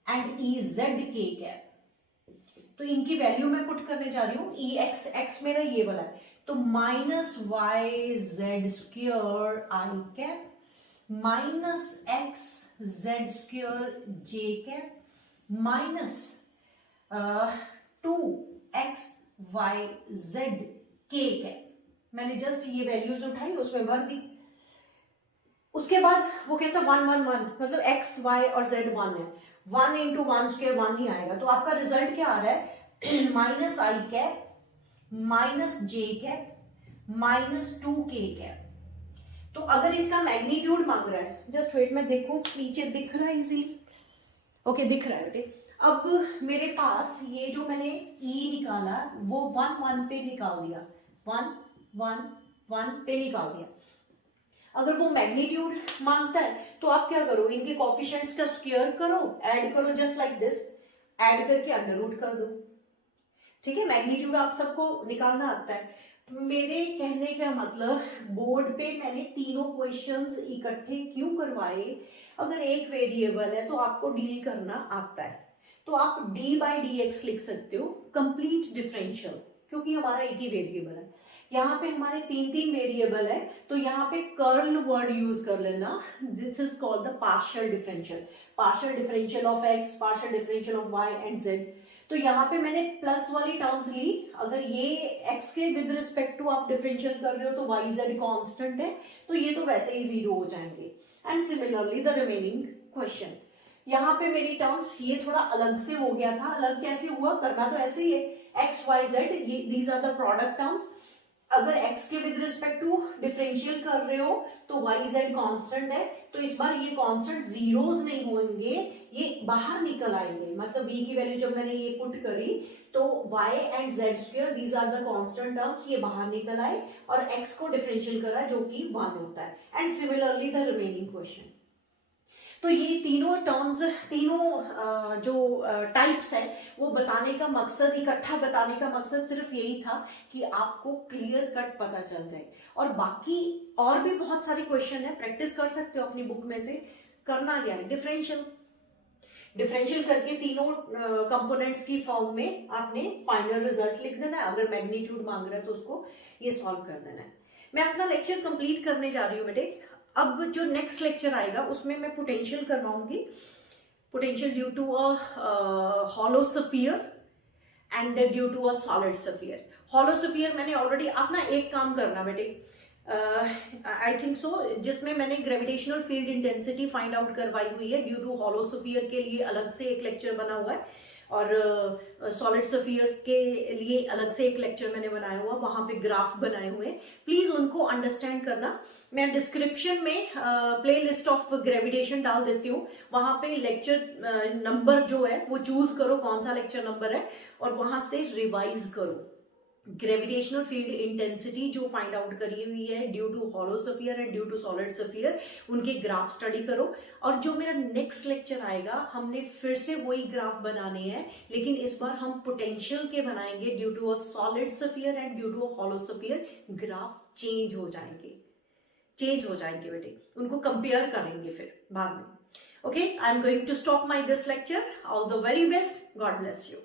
and E z k cap, तो इनकी वैल्यू मैं पुट करने जा रही हूँ, ई एक्स, एक्स मेरा ये वाला है, तो minus Y Z square i cap minus x z square j cap minus 2xy z k cap, मैंने जस्ट ये वैल्यूज उठाई उसमें भर दी, उसके बाद वो कहता 1 1 1, मतलब x y और z 1 है, 1 इंटू 1 स्क्वायर 1 ही आएगा, तो आपका रिजल्ट क्या आ रहा है, माइनस आई कैप माइनस जे कैप माइनस 2k कैप। तो अगर इसका मैग्नीट्यूड मांग रहा है, जस्ट वेट मैं देखूं नीचे दिख रहा है इजीली, ओके दिख रहा है बेटे। अब मेरे पास ये जो मैंने ई निकाला वो 1 1 पे निकाल दिया, 1 1 1 पे निकाल दिया। अगर वो मैग्नीट्यूड मांगता है तो आप क्या करो, इनके कोफिशिएंट्स का स्क्वायर करो, ऐड करो, जस्ट लाइक दिस, ऐड करके अंडर रूट कर दो, ठीक है। मैग्नीट्यूड आप सबको निकालना आता है। मेरे कहने का मतलब, बोर्ड पे मैंने तीनों क्वेश्चंस इकट्ठे क्यों करवाए, अगर एक वेरिएबल है तो आपको डील करना आता है तो आप d बाई डी एक्स लिख सकते हो, कंप्लीट डिफरेंशियल, क्योंकि हमारा एक ही वेरिएबल है। यहाँ पे हमारे 3 वेरिएबल है तो यहाँ पे कर्ल वर्ड यूज कर लेना, this is called the partial differential, partial differential of x, partial differential of y and z। तो यहाँ पे मैंने प्लस वाली टर्म्स ली, अगर ये x के विद रिस्पेक्ट टू आप डिफरेंशियल कर रहे हो तो y z कांस्टेंट है, तो ये तो वैसे ही 0 हो जाएंगे। And similarly the remaining question, यहाँ पे मेरी टर्म ये थोड़ा अलग से हो गया था, अलग कैसे हुआ, करना तो ऐसे ही है, x y z, ये these are the product terms, अगर x के विद रिस्पेक्ट टू डिफरेंशियल कर रहे हो तो y z कांस्टेंट है, तो इस बार ये कांस्टेंट जीरोस नहीं होंगे, ये बाहर निकल आएंगे। मतलब b की वैल्यू जब मैंने ये पुट करी तो y and z square these are the constant terms, ये बाहर निकल आए और x को डिफरेंशियल करा जो कि 1 होता है। And similarly the remaining question. तो ये तीनों टर्म्स, तीनों जो टाइप्स है वो बताने का मकसद, इकट्ठा बताने का मकसद सिर्फ यही था कि आपको क्लियर कट पता चल जाए। और बाकी और भी बहुत सारे क्वेश्चन है, प्रैक्टिस कर सकते हो अपनी बुक में से। करना क्या है, डिफरेंशियल डिफरेंशियल करके तीनों कंपोनेंट्स की फॉर्म में आपने फाइनल रिजल्ट लिख देना है। अगर मैग्नीट्यूड मांग रहा है तो उसको ये सॉल्व कर देना है। मैं अपना लेक्चर कंप्लीट करने जा रही हूँ बेटे। अब जो नेक्स्ट लेक्चर आएगा उसमें मैं पोटेंशियल करवाऊंगी, potential due to a hollow sphere and due to a solid sphere. Hollow sphere मैंने ऑलरेडी, आप ना एक काम करना बेटे, आई थिंक सो, जिसमें मैंने gravitational field intensity find out करवाई हुई है ड्यू टू हॉलो स्फीयर के लिए अलग से एक लेक्चर बना हुआ है, और सॉलिड स्फीयर्स के लिए अलग से एक लेक्चर मैंने बनाया हुआ, वहां पे ग्राफ बनाए हुए हैं, प्लीज उनको अंडरस्टैंड करना। मैं डिस्क्रिप्शन में प्ले लिस्ट ऑफ ग्रेविटेशन डाल देती हूँ, वहां पे लेक्चर नंबर जो है वो चूज करो कौन सा लेक्चर नंबर है, और वहां से रिवाइज करो। ग्रेविटेशनल फील्ड इंटेंसिटी जो फाइंड आउट करी हुई है due to hollow sphere and due to solid sphere, उनके ग्राफ स्टडी करो। और जो मेरा नेक्स्ट लेक्चर आएगा हमने फिर से वही ग्राफ बनाने हैं, लेकिन इस बार हम पोटेंशियल के बनाएंगे due to a solid sphere and due to a hollow sphere. Graph change हो जाएंगे बेटे, उनको कंपेयर करेंगे फिर बाद में। Okay, I am going to stop my this lecture. All the very best, God bless you.